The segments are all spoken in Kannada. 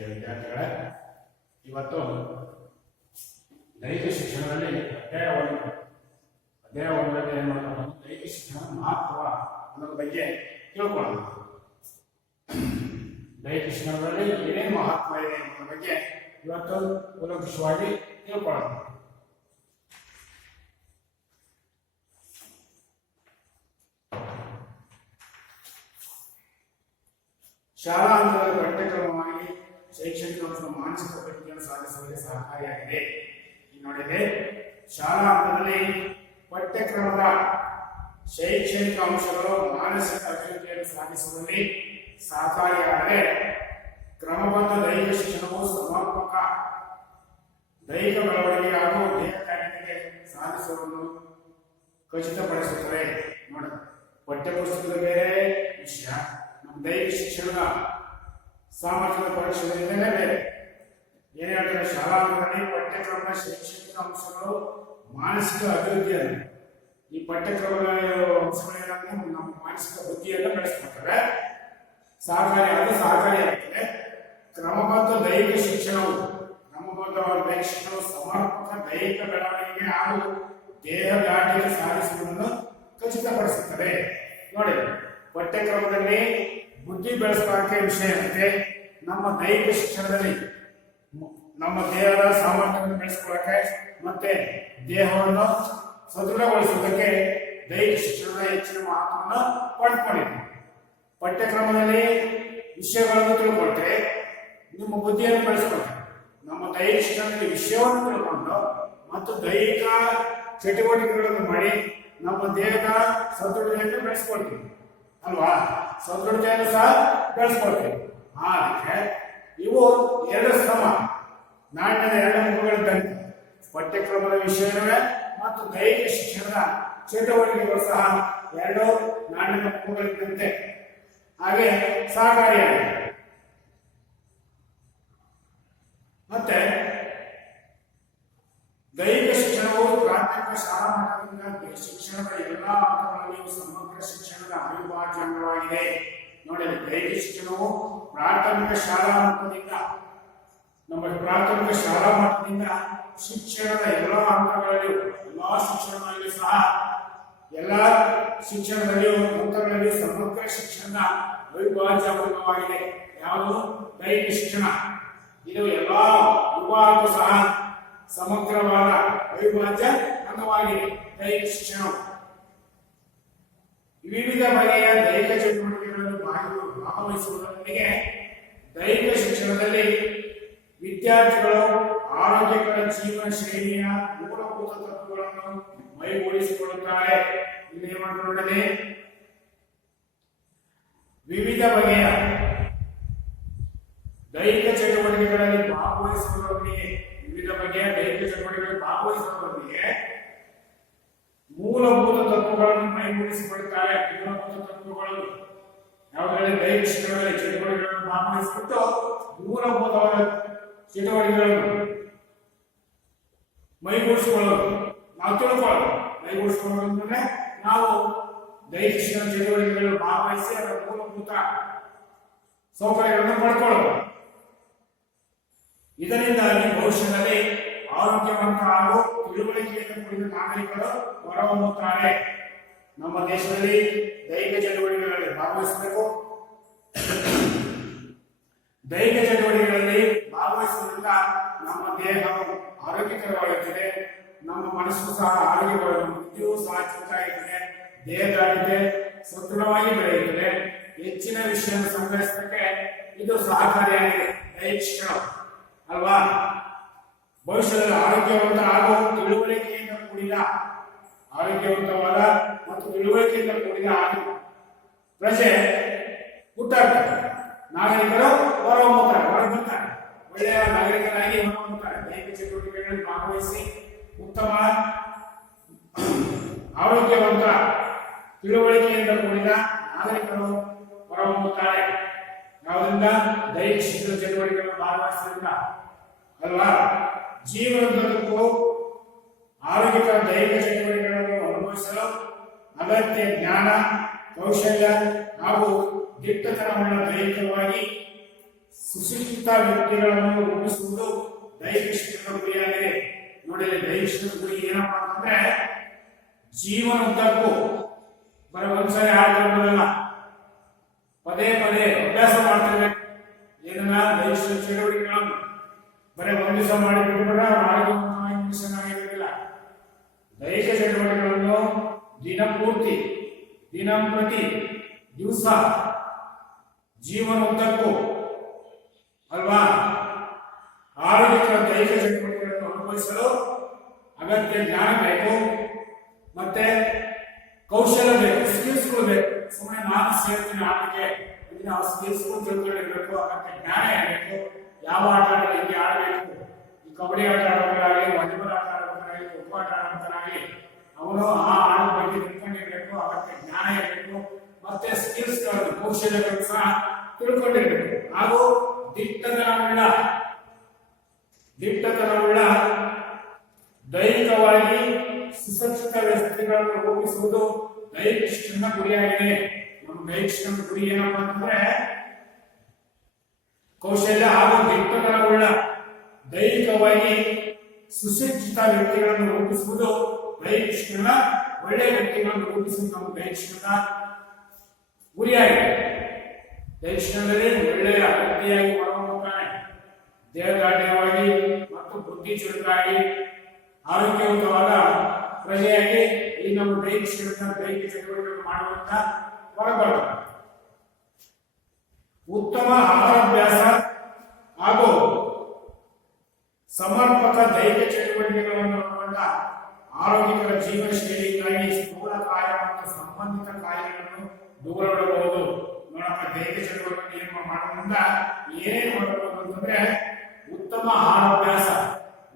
ಪ್ರಿಯ ವಿದ್ಯಾರ್ಥಿಗಳೇ, ಇವತ್ತು ದೈಹಿಕ ಶಿಕ್ಷಣದಲ್ಲಿ ಅಧ್ಯಾಯ ಒಂದರಲ್ಲಿ ಏನು ಮಾಡ್ತಾರೆ, ದೈಹಿಕ ಶಿಕ್ಷಣದ ಮಹತ್ವ ಅನ್ನೋದ್ರ ಬಗ್ಗೆ ತಿಳ್ಕೊಳ್ಳೋಣ. ದೈಹಿಕ ಶಿಕ್ಷಣದಲ್ಲಿ ಏನೇನು ಮಹತ್ವ ಇದೆ ಅನ್ನೋದ್ರ ಬಗ್ಗೆ ಇವತ್ತು ಕೂಲಂಕಷವಾಗಿ ತಿಳ್ಕೊಳ್ಳೋಣ. ಶಾಲಾ ಹಂತದ ಪಠ್ಯಕ್ರಮವಾಗಿ ಶೈಕ್ಷಣಿಕ ಮತ್ತು ಮಾನಸಿಕ ಪ್ರಗತಿಯನ್ನು ಸಾಧಿಸುವಲ್ಲಿ ಸಹಕಾರಿಯಾಗಿದೆ. ನೋಡಿದೆ, ಶಾಲಾ ಹಂತದಲ್ಲಿ ಪಠ್ಯಕ್ರಮದ ಶೈಕ್ಷಣಿಕ ಅಂಶಗಳು ಮಾನಸಿಕ ಅಭಿವೃದ್ಧಿಯನ್ನು ಸಾಧಿಸುವಲ್ಲಿ ಸಹಕಾರಿಯಾದರೆ ಕ್ರಮಬದ್ಧ ದೈಹಿಕ ಶಿಕ್ಷಣವು ಸಮರ್ಪಕ ದೈಹಿಕ ಬೆಳವಣಿಗೆ ಹಾಗೂ ದೇಹ ಕಾರ್ಯಕ್ಕೆ ಸಾಧಿಸುವುದನ್ನು ಖಚಿತಪಡಿಸುತ್ತದೆ. ನೋಡಿ, ಪಠ್ಯಪುಸ್ತಕದ ಬೇರೆ ವಿಷಯ, ನಮ್ಮ ದೈಹಿಕ ಶಿಕ್ಷಣದ ಸಾಮರ್ಥ್ಯದ ಪರೀಕ್ಷೆಗಳಿಂದಲೇ ಬೇರೆ. ಏನ್ ಹೇಳ್ತಾರೆ, ಶಾಲಾ ಹಂತದಲ್ಲಿ ಪಠ್ಯಕ್ರಮದ ಶೈಕ್ಷಣಿಕ ಅಂಶಗಳು ಮಾನಸಿಕ ಅಭಿವೃದ್ಧಿಯನ್ನು, ಈ ಪಠ್ಯಕ್ರಮದ ಅಂಶಗಳೇನಾದ್ರೆ ನಮ್ಮ ಮಾನಸಿಕ ಬುದ್ಧಿಯನ್ನು ಬೆಳೆಸ್ಕೊಳ್ತವೆ, ಸಹಕಾರಿಯಾಗುತ್ತದೆ. ಕ್ರಮಬದ್ಧ ದೈಹಿಕ ಶಿಕ್ಷಣವು ಸಮರ್ಪಕ ದೈಹಿಕ ಬೆಳವಣಿಗೆ ಹಾಗೂ ದೇಹ ದಾಟಿಗೆ ಸಾಧಿಸುವುದನ್ನು ಖಚಿತಪಡಿಸುತ್ತದೆ. ನೋಡಿ, ಪಠ್ಯಕ್ರಮದಲ್ಲಿ ಬುದ್ಧಿ ಬೆಳೆಸಲಿಕ್ಕೆ ವಿಷಯ ಇರುತ್ತೆ. ನಮ್ಮ ದೈಹಿಕ ಶಿಕ್ಷಣದಲ್ಲಿ ನಮ್ಮ ದೇಹದ ಸಾಮರ್ಥ್ಯವನ್ನು ಬೆಳೆಸ್ಕೊಳ್ಳಕ್ಕೆ ಮತ್ತೆ ದೇಹವನ್ನು ಸದೃಢಗೊಳಿಸುವುದಕ್ಕೆ ದೈಹಿಕ ಶಿಕ್ಷಣದ ಹೆಚ್ಚಿನ ಮಹತ್ವವನ್ನು ಪಡ್ಕೊಂಡಿದೆ. ಪಠ್ಯಕ್ರಮದಲ್ಲಿ ವಿಷಯಗಳನ್ನು ತಿಳ್ಕೊಳ್ತೇವೆ, ನಿಮ್ಮ ಬುದ್ಧಿಯನ್ನು ಬೆಳೆಸ್ಕೊಳ್ತೇವೆ. ನಮ್ಮ ದೈಹಿಕ ಶಿಕ್ಷಣದಲ್ಲಿ ವಿಷಯವನ್ನು ತಿಳ್ಕೊಂಡು ಮತ್ತು ದೈಹಿಕ ಚಟುವಟಿಕೆಗಳನ್ನು ಮಾಡಿ ನಮ್ಮ ದೇಹದ ಸದೃಢತೆಯನ್ನು ಬೆಳೆಸ್ಕೊಳ್ತೀವಿ ಅಲ್ವಾ? ಸದೃಢತೆಯನ್ನು ಸಹ ಬೆಳೆಸ್ಕೊಳ್ತೀವಿ. ಅದಕ್ಕೆ ಇವು ಎರಡು ಶ್ರಮ, ನಾಣ್ಯದ ಎರಡು ಮುಖಗಳಿದ್ದಂತೆ. ಪಠ್ಯಕ್ರಮದ ವಿಷಯವೇ ಮತ್ತು ದೈಹಿಕ ಶಿಕ್ಷಣದ ಚಟುವಟಿಕೆಗಳು ಸಹ ಎರಡು ನಾಣ್ಯದ ಮುಖಗಳಿದ್ದಂತೆ, ಹಾಗೆ ಸಹಕಾರಿಯಾಗಿದೆ. ಮತ್ತೆ ದೈಹಿಕ ಶಿಕ್ಷಣವು ಪ್ರಾಥಮಿಕ ಶಾಲಾ ಮಟ್ಟದಿಂದ ಶಿಕ್ಷಣದ ಎಲ್ಲಾ ಹಂತಗಳಲ್ಲಿಯೂ ಸಮಗ್ರ ಶಿಕ್ಷಣದ ಅವಿಭಾಜ್ಯ ಅಂಗವಾಗಿದೆ. ನೋಡಿ, ದೈಹಿಕ ಶಿಕ್ಷಣವು ಪ್ರಾಥಮಿಕ ಶಾಲಾ ಮಟ್ಟದಿಂದ ಶಿಕ್ಷಣದ ಎಲ್ಲಾ ಹಂತಗಳಲ್ಲಿಯೂ ಎಲ್ಲಾ ಶಿಕ್ಷಣದಲ್ಲಿಯೂ ಹಂತಗಳಲ್ಲಿಯೂ ಸಮಗ್ರ ಶಿಕ್ಷಣದ ಅವಿಭಾಜ್ಯ ಅಂಗವಾಗಿದೆ. ಯಾವುದು? ದೈಹಿಕ ಶಿಕ್ಷಣ. ಇದು ಎಲ್ಲಾ ವಿಭಾಗವೂ ಸಹ ಸಮಗ್ರವಾದ ಅವಿಭಾಜ್ಯ ಅಂಗವಾಗಿದೆ. ದೈಹಿಕ ಶಿಕ್ಷಣ ವಿವಿಧ ಬಗೆಯ ದೈಹಿಕ ಚಟುವಟಿಕೆಗಳಲ್ಲಿ ಭಾಗವಹಿಸುವುದರೊಂದಿಗೆ ದೈಹಿಕ ಶಿಕ್ಷಣದಲ್ಲಿ ವಿದ್ಯಾರ್ಥಿಗಳು ಆರೋಗ್ಯಕರ ಜೀವನ ಶೈಲಿಯ ಮೂಲಭೂತ ತತ್ವಗಳನ್ನು ಮೈಗೂಡಿಸಿಕೊಳ್ಳುತ್ತಾರೆ. ಇಲ್ಲಿ ನೋಡಿದೆ, ವಿವಿಧ ಬಗೆಯ ದೈಹಿಕ ಚಟುವಟಿಕೆಗಳಲ್ಲಿ ಭಾಗವಹಿಸುವುದರೊಂದಿಗೆ ಮೂಲಭೂತ ತತ್ವಗಳನ್ನು ಮೈಗೂಡಿಸಿಕೊಳ್ಳುತ್ತಾರೆ. ಮೂಲಭೂತ ತತ್ವಗಳು ಯಾವುದೇ ದೈಹಿಕ ಶಿಕ್ಷಣದಲ್ಲಿ ಚಟುವಟಿಕೆಗಳನ್ನು ಭಾಗವಹಿಸಿಬಿಟ್ಟು ಮೂಲಭೂತವಾದ ಚಟುವಟಿಕೆಗಳನ್ನು ಮೈಗೂಡಿಸಿಕೊಳ್ಳೋದು, ನಾವು ತಿಳ್ಕೊಳ್ಳೋದು. ಮೈಗೂಡಿಸಿಕೊಳ್ಳೋದು ಅಂದ್ರೆ ನಾವು ದೈಹಿಕ ಶಿಕ್ಷಣ ಚಟುವಟಿಕೆಗಳನ್ನು ಭಾಗವಹಿಸಿ ಅದರ ಮೂಲಭೂತ ಸೌಕರ್ಯಗಳನ್ನು ಪಡ್ಕೊಳ್ಳೋದು. ಇದರಿಂದಾಗಿ ಭವಿಷ್ಯದಲ್ಲಿ ಆರೋಗ್ಯವಂತ ಹಾಗೂ ತಿಳುವಳಿಕೆಯಿಂದ ಕೂಡಿದ ನಾಗರಿಕರು ಹೊರಹೊಮ್ಮುತ್ತಾರೆ. ನಮ್ಮ ದೇಶದಲ್ಲಿ ದೈಹಿಕ ಚಟುವಟಿಕೆಗಳಲ್ಲಿ ಭಾಗವಹಿಸಬೇಕು. ದೈಹಿಕ ಚಟುವಟಿಕೆಗಳಲ್ಲಿ ಭಾಗವಹಿಸುವುದರಿಂದ ನಮ್ಮ ದೇಹವು ಆರೋಗ್ಯಕರವಾಗಿರುತ್ತದೆ, ನಮ್ಮ ಮನಸ್ಸು ಸಹ ಆರೋಗ್ಯವಾಗಿ, ಬುದ್ಧಿಯೂ ಸಹ ಚುರುಕಾಗಿರುತ್ತದೆ, ದೇಹದಾಟಿಕೆ ಸದೃಢವಾಗಿ ಬೆಳೆಯುತ್ತದೆ. ಹೆಚ್ಚಿನ ವಿಷಯ ಸಂಗ್ರಹಿಸಲಿಕ್ಕೆ ಇದು ಸಹಕಾರಿಯಾಗಿದೆ ದೈಹಿಕ ಶಿಕ್ಷಣ ಅಲ್ವಾ? ಭವಿಷ್ಯದಲ್ಲಿ ಆರೋಗ್ಯವಂತವಾದ ಮತ್ತು ತಿಳುವಳಿಕೆಯಿಂದ ಕೂಡಿದ ಪ್ರಜೆ ಹುಟ್ಟಾಗ್ತಾರೆ. ನಾಗರಿಕರು ಹೊರಬರ್ತಾರೆ, ಒಳ್ಳೆಯ ನಾಗರಿಕರಾಗಿ ಹೊರಬರ್ತಾರೆ. ದೈಹಿಕ ಚಟುವಟಿಕೆಗಳಲ್ಲಿ ಭಾಗವಹಿಸಿ ಉತ್ತಮ ಆರೋಗ್ಯವಂತ ತಿಳುವಳಿಕೆಯಿಂದ ಕೂಡಿದ ನಾಗರಿಕರು ಹೊರಹೊಮ್ಮುತ್ತಾರೆ. ಯಾವುದರಿಂದ? ದೈಹಿಕ ಶಿಕ್ಷಣ ಚಟುವಟಿಕೆಗಳನ್ನು ಭಾಗವಹಿಸುವುದರಿಂದ ಅಲ್ವಾ? ಜೀವನದುದ್ದಕ್ಕೂ ಆರೋಗ್ಯಕರ ದೈಹಿಕ ಚಟುವಟಿಕೆಗಳನ್ನು ಅನುಭವಿಸಲು ಅಗತ್ಯ ಜ್ಞಾನ, ಕೌಶಲ್ಯ ಹಾಗೂ ದಿಟ್ಟತನವನ್ನು ದೈಹಿಕವಾಗಿ ಸುಶಿಕ್ಷಿತ ವ್ಯಕ್ತಿಗಳನ್ನು ರೂಪಿಸುವುದು ದೈಹಿಕ ಶಿಕ್ಷಣದ ಗುರಿಯಾಗಿದೆ. ನೋಡಿ, ದೈಹಿಕ ಶಿಕ್ಷಣದ ಗುರಿ ಏನಪ್ಪಾ ಅಂತಂದ್ರೆ ಜೀವನೋದ್ದಕ್ಕೂ ಬರೀ ಒಂದ್ಸರಿ ಆಡೋದಲ್ಲ, ಪದೇ ಪದೇ ಅಭ್ಯಾಸ ಮಾಡ್ತಿರ್ಬೇಕು. ಏನನ್ನ ದೈಹಿಕ ಚಟುವಟಿಕೆಗಳನ್ನು ಬರೀ ಒಂದ್ ದಿವಸ ಮಾಡಿ ಬಿಟ್ಟರೆ ಆರೋಗ್ಯವಂತವಾಗಿ ಮನುಷ್ಯನಾಗಿರೋದಿಲ್ಲ. ದೈಹಿಕ ಚಟುವಟಿಕೆಗಳನ್ನು ದಿನಪೂರ್ತಿ ದಿನಂಪ್ರತಿ ದಿವಸ ಜೀವನೋದ್ದಕ್ಕೂ ಅಲ್ವಾ ಆರೋಗ್ಯಕರ ದೈಹಿಕ ಚಟುವಟಿಕೆಗಳನ್ನು ಅನುಭವಿಸಲು ಅಗತ್ಯ ಜ್ಞಾನ ಬೇಕು, ಮತ್ತೆ ಕೌಶಲ್ಯ ಬೇಕು, ಸ್ಕಿಲ್ಸ್ಗಳು ಬೇಕು. ಸುಮ್ಮನೆ ನಾನು ಸೇರ್ತೀನಿ ಆಟಕ್ಕೆ, ಇದನ್ನ ಸ್ಕಿಲ್ಸ್ಗಳು ತಿಳ್ಕೊಂಡಿರ್ಬೇಕು, ಅಗತ್ಯ ಜ್ಞಾನ ಇರಬೇಕು. ಯಾವ ಆಟ ಆಡಲು ಹಿಂಗೆ ಆಡಬೇಕು, ಈ ಕಬಡ್ಡಿ ಆಟ ಆಡೋದಾಗಲಿ, ವಾಲಿಬಾಲ್ ಆಟ ಆಡೋದಾಗಲಿ, ಖೋ ಆಟ ಆಡೋದಾಗಲಿ ಅವನು ಆ ಆಟದ ಬಗ್ಗೆ ತಿಳ್ಕೊಂಡಿರ್ಬೇಕು, ಅಗತ್ಯ ಜ್ಞಾನ ಇರಬೇಕು, ಮತ್ತೆ ಸ್ಕಿಲ್ಸ್ ಕೌಶಲ್ಯಗಳು ಸಹ ತಿಳ್ಕೊಂಡಿರ್ಬೇಕು. ಹಾಗೂ ದಿಟ್ಟತನವುಳ್ಳ ದೈಹಿಕವಾಗಿ ಸುಸಜ್ಜಿತ ವ್ಯಕ್ತಿಗಳನ್ನು ರೂಪಿಸುವುದು ದೈಹಿಕ ಶಿಕ್ಷಣದ ಗುರಿಯಾಗಿದೆ. ನಮ್ಮ ದೈಹಿಕ ಶಿಕ್ಷಣದ ಗುರಿ ಏನಪ್ಪಾ ಅಂತಂದ್ರೆ ಕೌಶಲ್ಯ ಹಾಗೂ ದಿಟ್ಟತನವುಳ್ಳ ದೈಹಿಕವಾಗಿ ಸುಸಜ್ಜಿತ ವ್ಯಕ್ತಿಗಳನ್ನು ರೂಪಿಸುವುದು ದೈಹಿಕ ಶಿಕ್ಷಣದ ಒಳ್ಳೆಯ ವ್ಯಕ್ತಿಗಳನ್ನು ರೂಪಿಸುವುದು ನಮ್ಮ ದೈಹಿಕ ಶಿಕ್ಷಣದ ಗುರಿಯಾಗಿದೆ. ದೈಹಿಕ ಶಿಕ್ಷಣದಲ್ಲಿ ಒಳ್ಳೆಯ ವ್ಯಕ್ತಿಯಾಗಿ ಹೊರಹೊಮ್ಮುತ್ತಾನೆ. ದೇಹದಾಢ್ಯವಾಗಿ ಮತ್ತು ಬುದ್ಧಿ ಚುರುಕಾಗಿ ಆರೋಗ್ಯವಂತವಾದ ಪ್ರಜೆಯಾಗಿ ಈ ನಮ್ಮ ದೈಹಿಕ ಶಿಕ್ಷಣದ ದೈಹಿಕ ಚಟುವಟಿಕೆಗಳನ್ನು ಮಾಡುವಂತ ಹೊರಬರುತ್ತದೆ. ಉತ್ತಮ ಆಹಾರಾಭ್ಯಾಸ ಹಾಗೂ ಸಮರ್ಪಕ ದೈಹಿಕ ಚಟುವಟಿಕೆಗಳನ್ನು ಒಳಗೊಂಡ ಆರೋಗ್ಯಕರ ಜೀವನ ಶೈಲಿಯಿಂದಾಗಿ ಸ್ಥೂಲ ಕಾಯ ಮತ್ತು ಸಂಬಂಧಿತ ಕಾಯಿಲೆಗಳನ್ನು ದೂರವಿಡಬಹುದು. ನೋಡಪ್ಪ, ದೈಹಿಕ ಚಟುವಟಿಕೆ ಏನು ಮಾಡೋದ್ರಿಂದ ಏನೇನು ಮಾಡಬಹುದು ಅಂತಂದ್ರೆ ಉತ್ತಮ ಆಹಾರಾಭ್ಯಾಸ,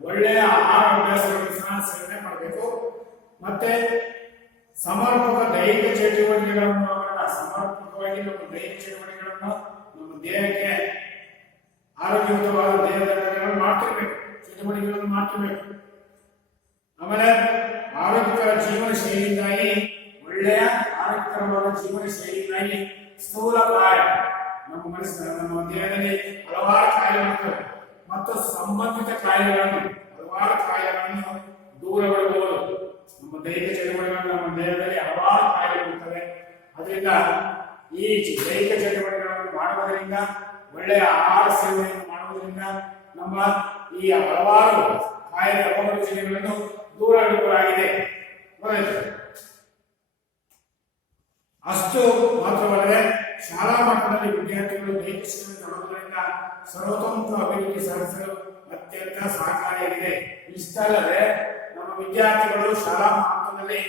ಒಳ್ಳೆಯ ಆಹಾರಾಭ್ಯಾಸಗಳನ್ನು ಸಹ ಸೇವನೆ ಮಾಡಬೇಕು. ಮತ್ತೆ ಸಮರ್ಪಕ ದೈಹಿಕ ಚಟುವಟಿಕೆಗಳನ್ನು ಸಮರ್ಪಕವಾಗಿ ನಮ್ಮ ದೈಹಿಕ ಚಟುವಟಿಕೆಗಳನ್ನು ನಮ್ಮ ದೇಹಕ್ಕೆ ಆರೋಗ್ಯಯುತವಾದ ದೇಹಗಳನ್ನು ಮಾಡ್ತಿರ್ಬೇಕು, ಚಟುವಟಿಕೆಗಳನ್ನು ಮಾಡ್ತಿರ್ಬೇಕು. ಆಮೇಲೆ ಆರೋಗ್ಯಕರ ಜೀವನ ಶೈಲಿಯಿಂದಾಗಿ ಒಳ್ಳೆಯ ಆರೋಗ್ಯಕರವಾದ ಜೀವನ ಶೈಲಿಯಿಂದಾಗಿ ಸ್ಥೂಲ ಕಾಯ ನಮ್ಮ ದೇಹದಲ್ಲಿ ಹಲವಾರು ಕಾಯಿಲೆಗಳು ಮತ್ತು ಸಂಬಂಧಿತ ಹಲವಾರು ಕಾಯಿಲೆಗಳನ್ನು ದೂರವಿಡಬಹುದು. ನಮ್ಮ ದೈಹಿಕ ಚಟುವಟಿಕೆಗಳು ನಮ್ಮ ದೇಹದಲ್ಲಿ ಹಲವಾರು ಕಾಯಿಲೆಗಳಿರುತ್ತವೆ. ಅದರಿಂದ ಈ ದೈಹಿಕ ಚಟುವಟಿಕೆಗಳನ್ನು ಮಾಡುವುದರಿಂದ, ಒಳ್ಳೆಯ ಆಹಾರ ಸೇವನೆಯನ್ನು ಮಾಡುವುದರಿಂದ ನಮ್ಮ ಈ ಹಲವಾರು ಕಾಯಿಲೆ ರೋಗರುಜಿನಗಳನ್ನು ದೂರ ಇಡಬಹುದಾಗಿದೆ. ಅಷ್ಟು ಮಾತ್ರವಲ್ಲದೆ ಶಾಲಾ ಮಟ್ಟದಲ್ಲಿ ವಿದ್ಯಾರ್ಥಿಗಳು ದೈಹಿಕ ಶಿಕ್ಷಣ ತೊಡಗುವುದರಿಂದ ಸರ್ವತೋಮುಖ ಅಭಿವೃದ್ಧಿ ಸಾಧಿಸಲು ಅತ್ಯಂತ ಸಹಕಾರಿಯಾಗಿದೆ. ಇಷ್ಟಲ್ಲದೆ ನಮ್ಮ ವಿದ್ಯಾರ್ಥಿಗಳು ಶಾಲಾ ಹಂತದಲ್ಲಿ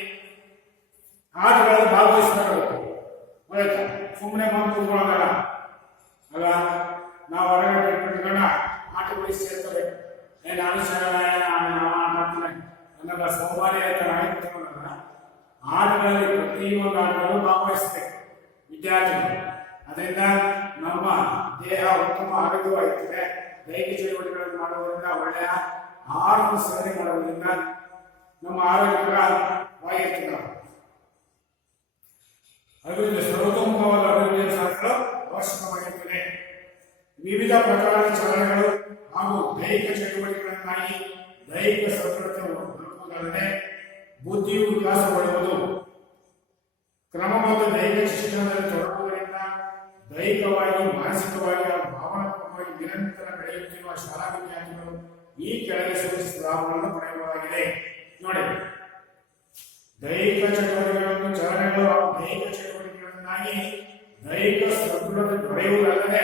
ಆಟಗಳಲ್ಲಿ ಭಾಗವಹಿಸಬೇಕು. ಸುಮ್ಮನೆ ಬಂದು ಕೂತ್ಕೊಳ್ಳೋದಲ್ಲ ಅಲ್ಲ, ನಾವು ಹೊರಗಡೆ ಬಿಟ್ಬಿಟ್ಕೊಂಡ ಆಟಗಳಿಗೆ ಸೇರ್ತವೆ. ನಾನು ಆಟ ಆಡ್ತಾನೆ ಅನ್ನೋದ ಸೋಮಾರಿ ಆಯ್ತಲ್ಲ, ಆಟಗಳಲ್ಲಿ ಪ್ರತಿಯೊಂದು ಆಟಗಳು ಭಾಗವಹಿಸಬೇಕು ವಿದ್ಯಾರ್ಥಿಗಳು. ಅದರಿಂದ ನಮ್ಮ ದೇಹ ಉತ್ತಮ ಆರೋಗ್ಯವಾಗಿರ್ತದೆ. ದೈಹಿಕ ಚಟುವಟಿಕೆಗಳನ್ನು ಮಾಡುವುದರಿಂದ, ಒಳ್ಳೆಯ ಆಹಾರದ ಸೇವನೆ ಮಾಡುವುದರಿಂದ ನಮ್ಮ ಆರೋಗ್ಯವಾಗಿರ್ತದೆ. ಅಭಿವೃದ್ಧಿ ಸರ್ವತೋಮುಖವಾದ ಅಭಿವೃದ್ಧಿಯನ್ನು ಸಾಧಿಸಲು ಅವಶ್ಯಕವಾಗಿರುತ್ತದೆ. ವಿವಿಧ ಪ್ರಕಾರದ ಚಲನೆಗಳು ಹಾಗೂ ದೈಹಿಕ ಚಟುವಟಿಕೆಗಳನ್ನಾಗಿ ದೈಹಿಕ ಸದೃಢತೆ ದೊರಕುವುದಲ್ಲದೆ ಬುದ್ಧಿಯು ವಿಕಾಸಗೊಳ್ಳುವುದು. ಕ್ರಮಬದ್ಧ ದೈಹಿಕ ಶಿಕ್ಷಣದಲ್ಲಿ ತೊಡಗುವುದರಿಂದ ದೈಹಿಕವಾಗಿ, ಮಾನಸಿಕವಾಗಿ ಹಾಗೂ ಭಾವನಾತ್ಮಕವಾಗಿ ನಿರಂತರ ಬೆಳೆಯುತ್ತಿರುವ ಶಾಲಾ ವಿದ್ಯಾರ್ಥಿಗಳು ಈ ಕೆಳಗೆ ಸೂಚಿಸಿದ ಲಾಭಗಳನ್ನು ಪಡೆಯಬಹುದಾಗಿದೆ. ನೋಡಿ, ದೈಹಿಕ ಚಟುವಟಿಕೆಗಳನ್ನು ಚಲನೆಗಳು ಹಾಗೂ ದೈಹಿಕ ಚಟುವಟಿಕೆಗಳನ್ನಾಗಿ ದೈಹಿಕ ಸದೃಢತೆ ದೊರೆಯುವುದಲ್ಲದೆ,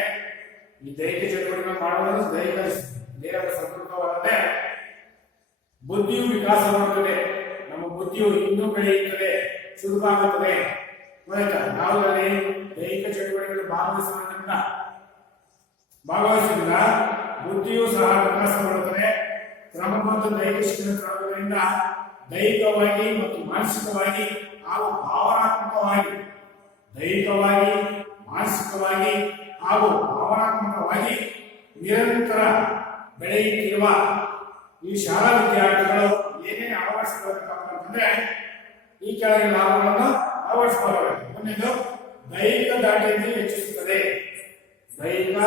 ಈ ದೈಹಿಕ ಚಟುವಟಿಕೆ ಮಾಡುವುದು ದೇಹದ ಸದೃಢವಲ್ಲದೆ ಬುದ್ಧಿಯು ವಿಕಾಸವಾಗುತ್ತದೆ. ನಮ್ಮ ಬುದ್ಧಿಯು ಇನ್ನೂ ಬೆಳೆಯುತ್ತದೆ, ಚುರುಕಾಗುತ್ತದೆ. ಯಾವುದರಲ್ಲಿ ದೈಹಿಕ ಚಟುವಟಿಕೆಗಳು ಭಾಗವಹಿಸುವುದರಿಂದ ಬುದ್ಧಿಯು ಸಹ ವಿಕಾಸಗೊಳ್ಳುತ್ತದೆ. ಕ್ರಮಬದ್ಧ ದೈಹಿಕ ಶಿಕ್ಷಣ ತರುವುದರಿಂದ ದೈಹಿಕವಾಗಿ ಮತ್ತು ಮಾನಸಿಕವಾಗಿ ಹಾಗೂ ಭಾವನಾತ್ಮಕವಾಗಿ ನಿರಂತರ ಬೆಳೆಯುತ್ತಿರುವ ಈ ಶಾಲಾ ವಿದ್ಯಾರ್ಥಿಗಳು ಏನೇನು ಅಳವಡಿಸಿಕೊಳ್ಳಬೇಕಪ್ಪ ಅಂತಂದ್ರೆ ಈ ಕೆಳಗಿನ ಲಾಭಗಳನ್ನು ಅಳವಡಿಸಿಕೊಳ್ಳಬೇಕು. ಒಂದನೇದು ದೈಹಿಕ ದಾಢ್ಯತೆಯನ್ನು ಹೆಚ್ಚಿಸುತ್ತದೆ. ದೈಹಿಕ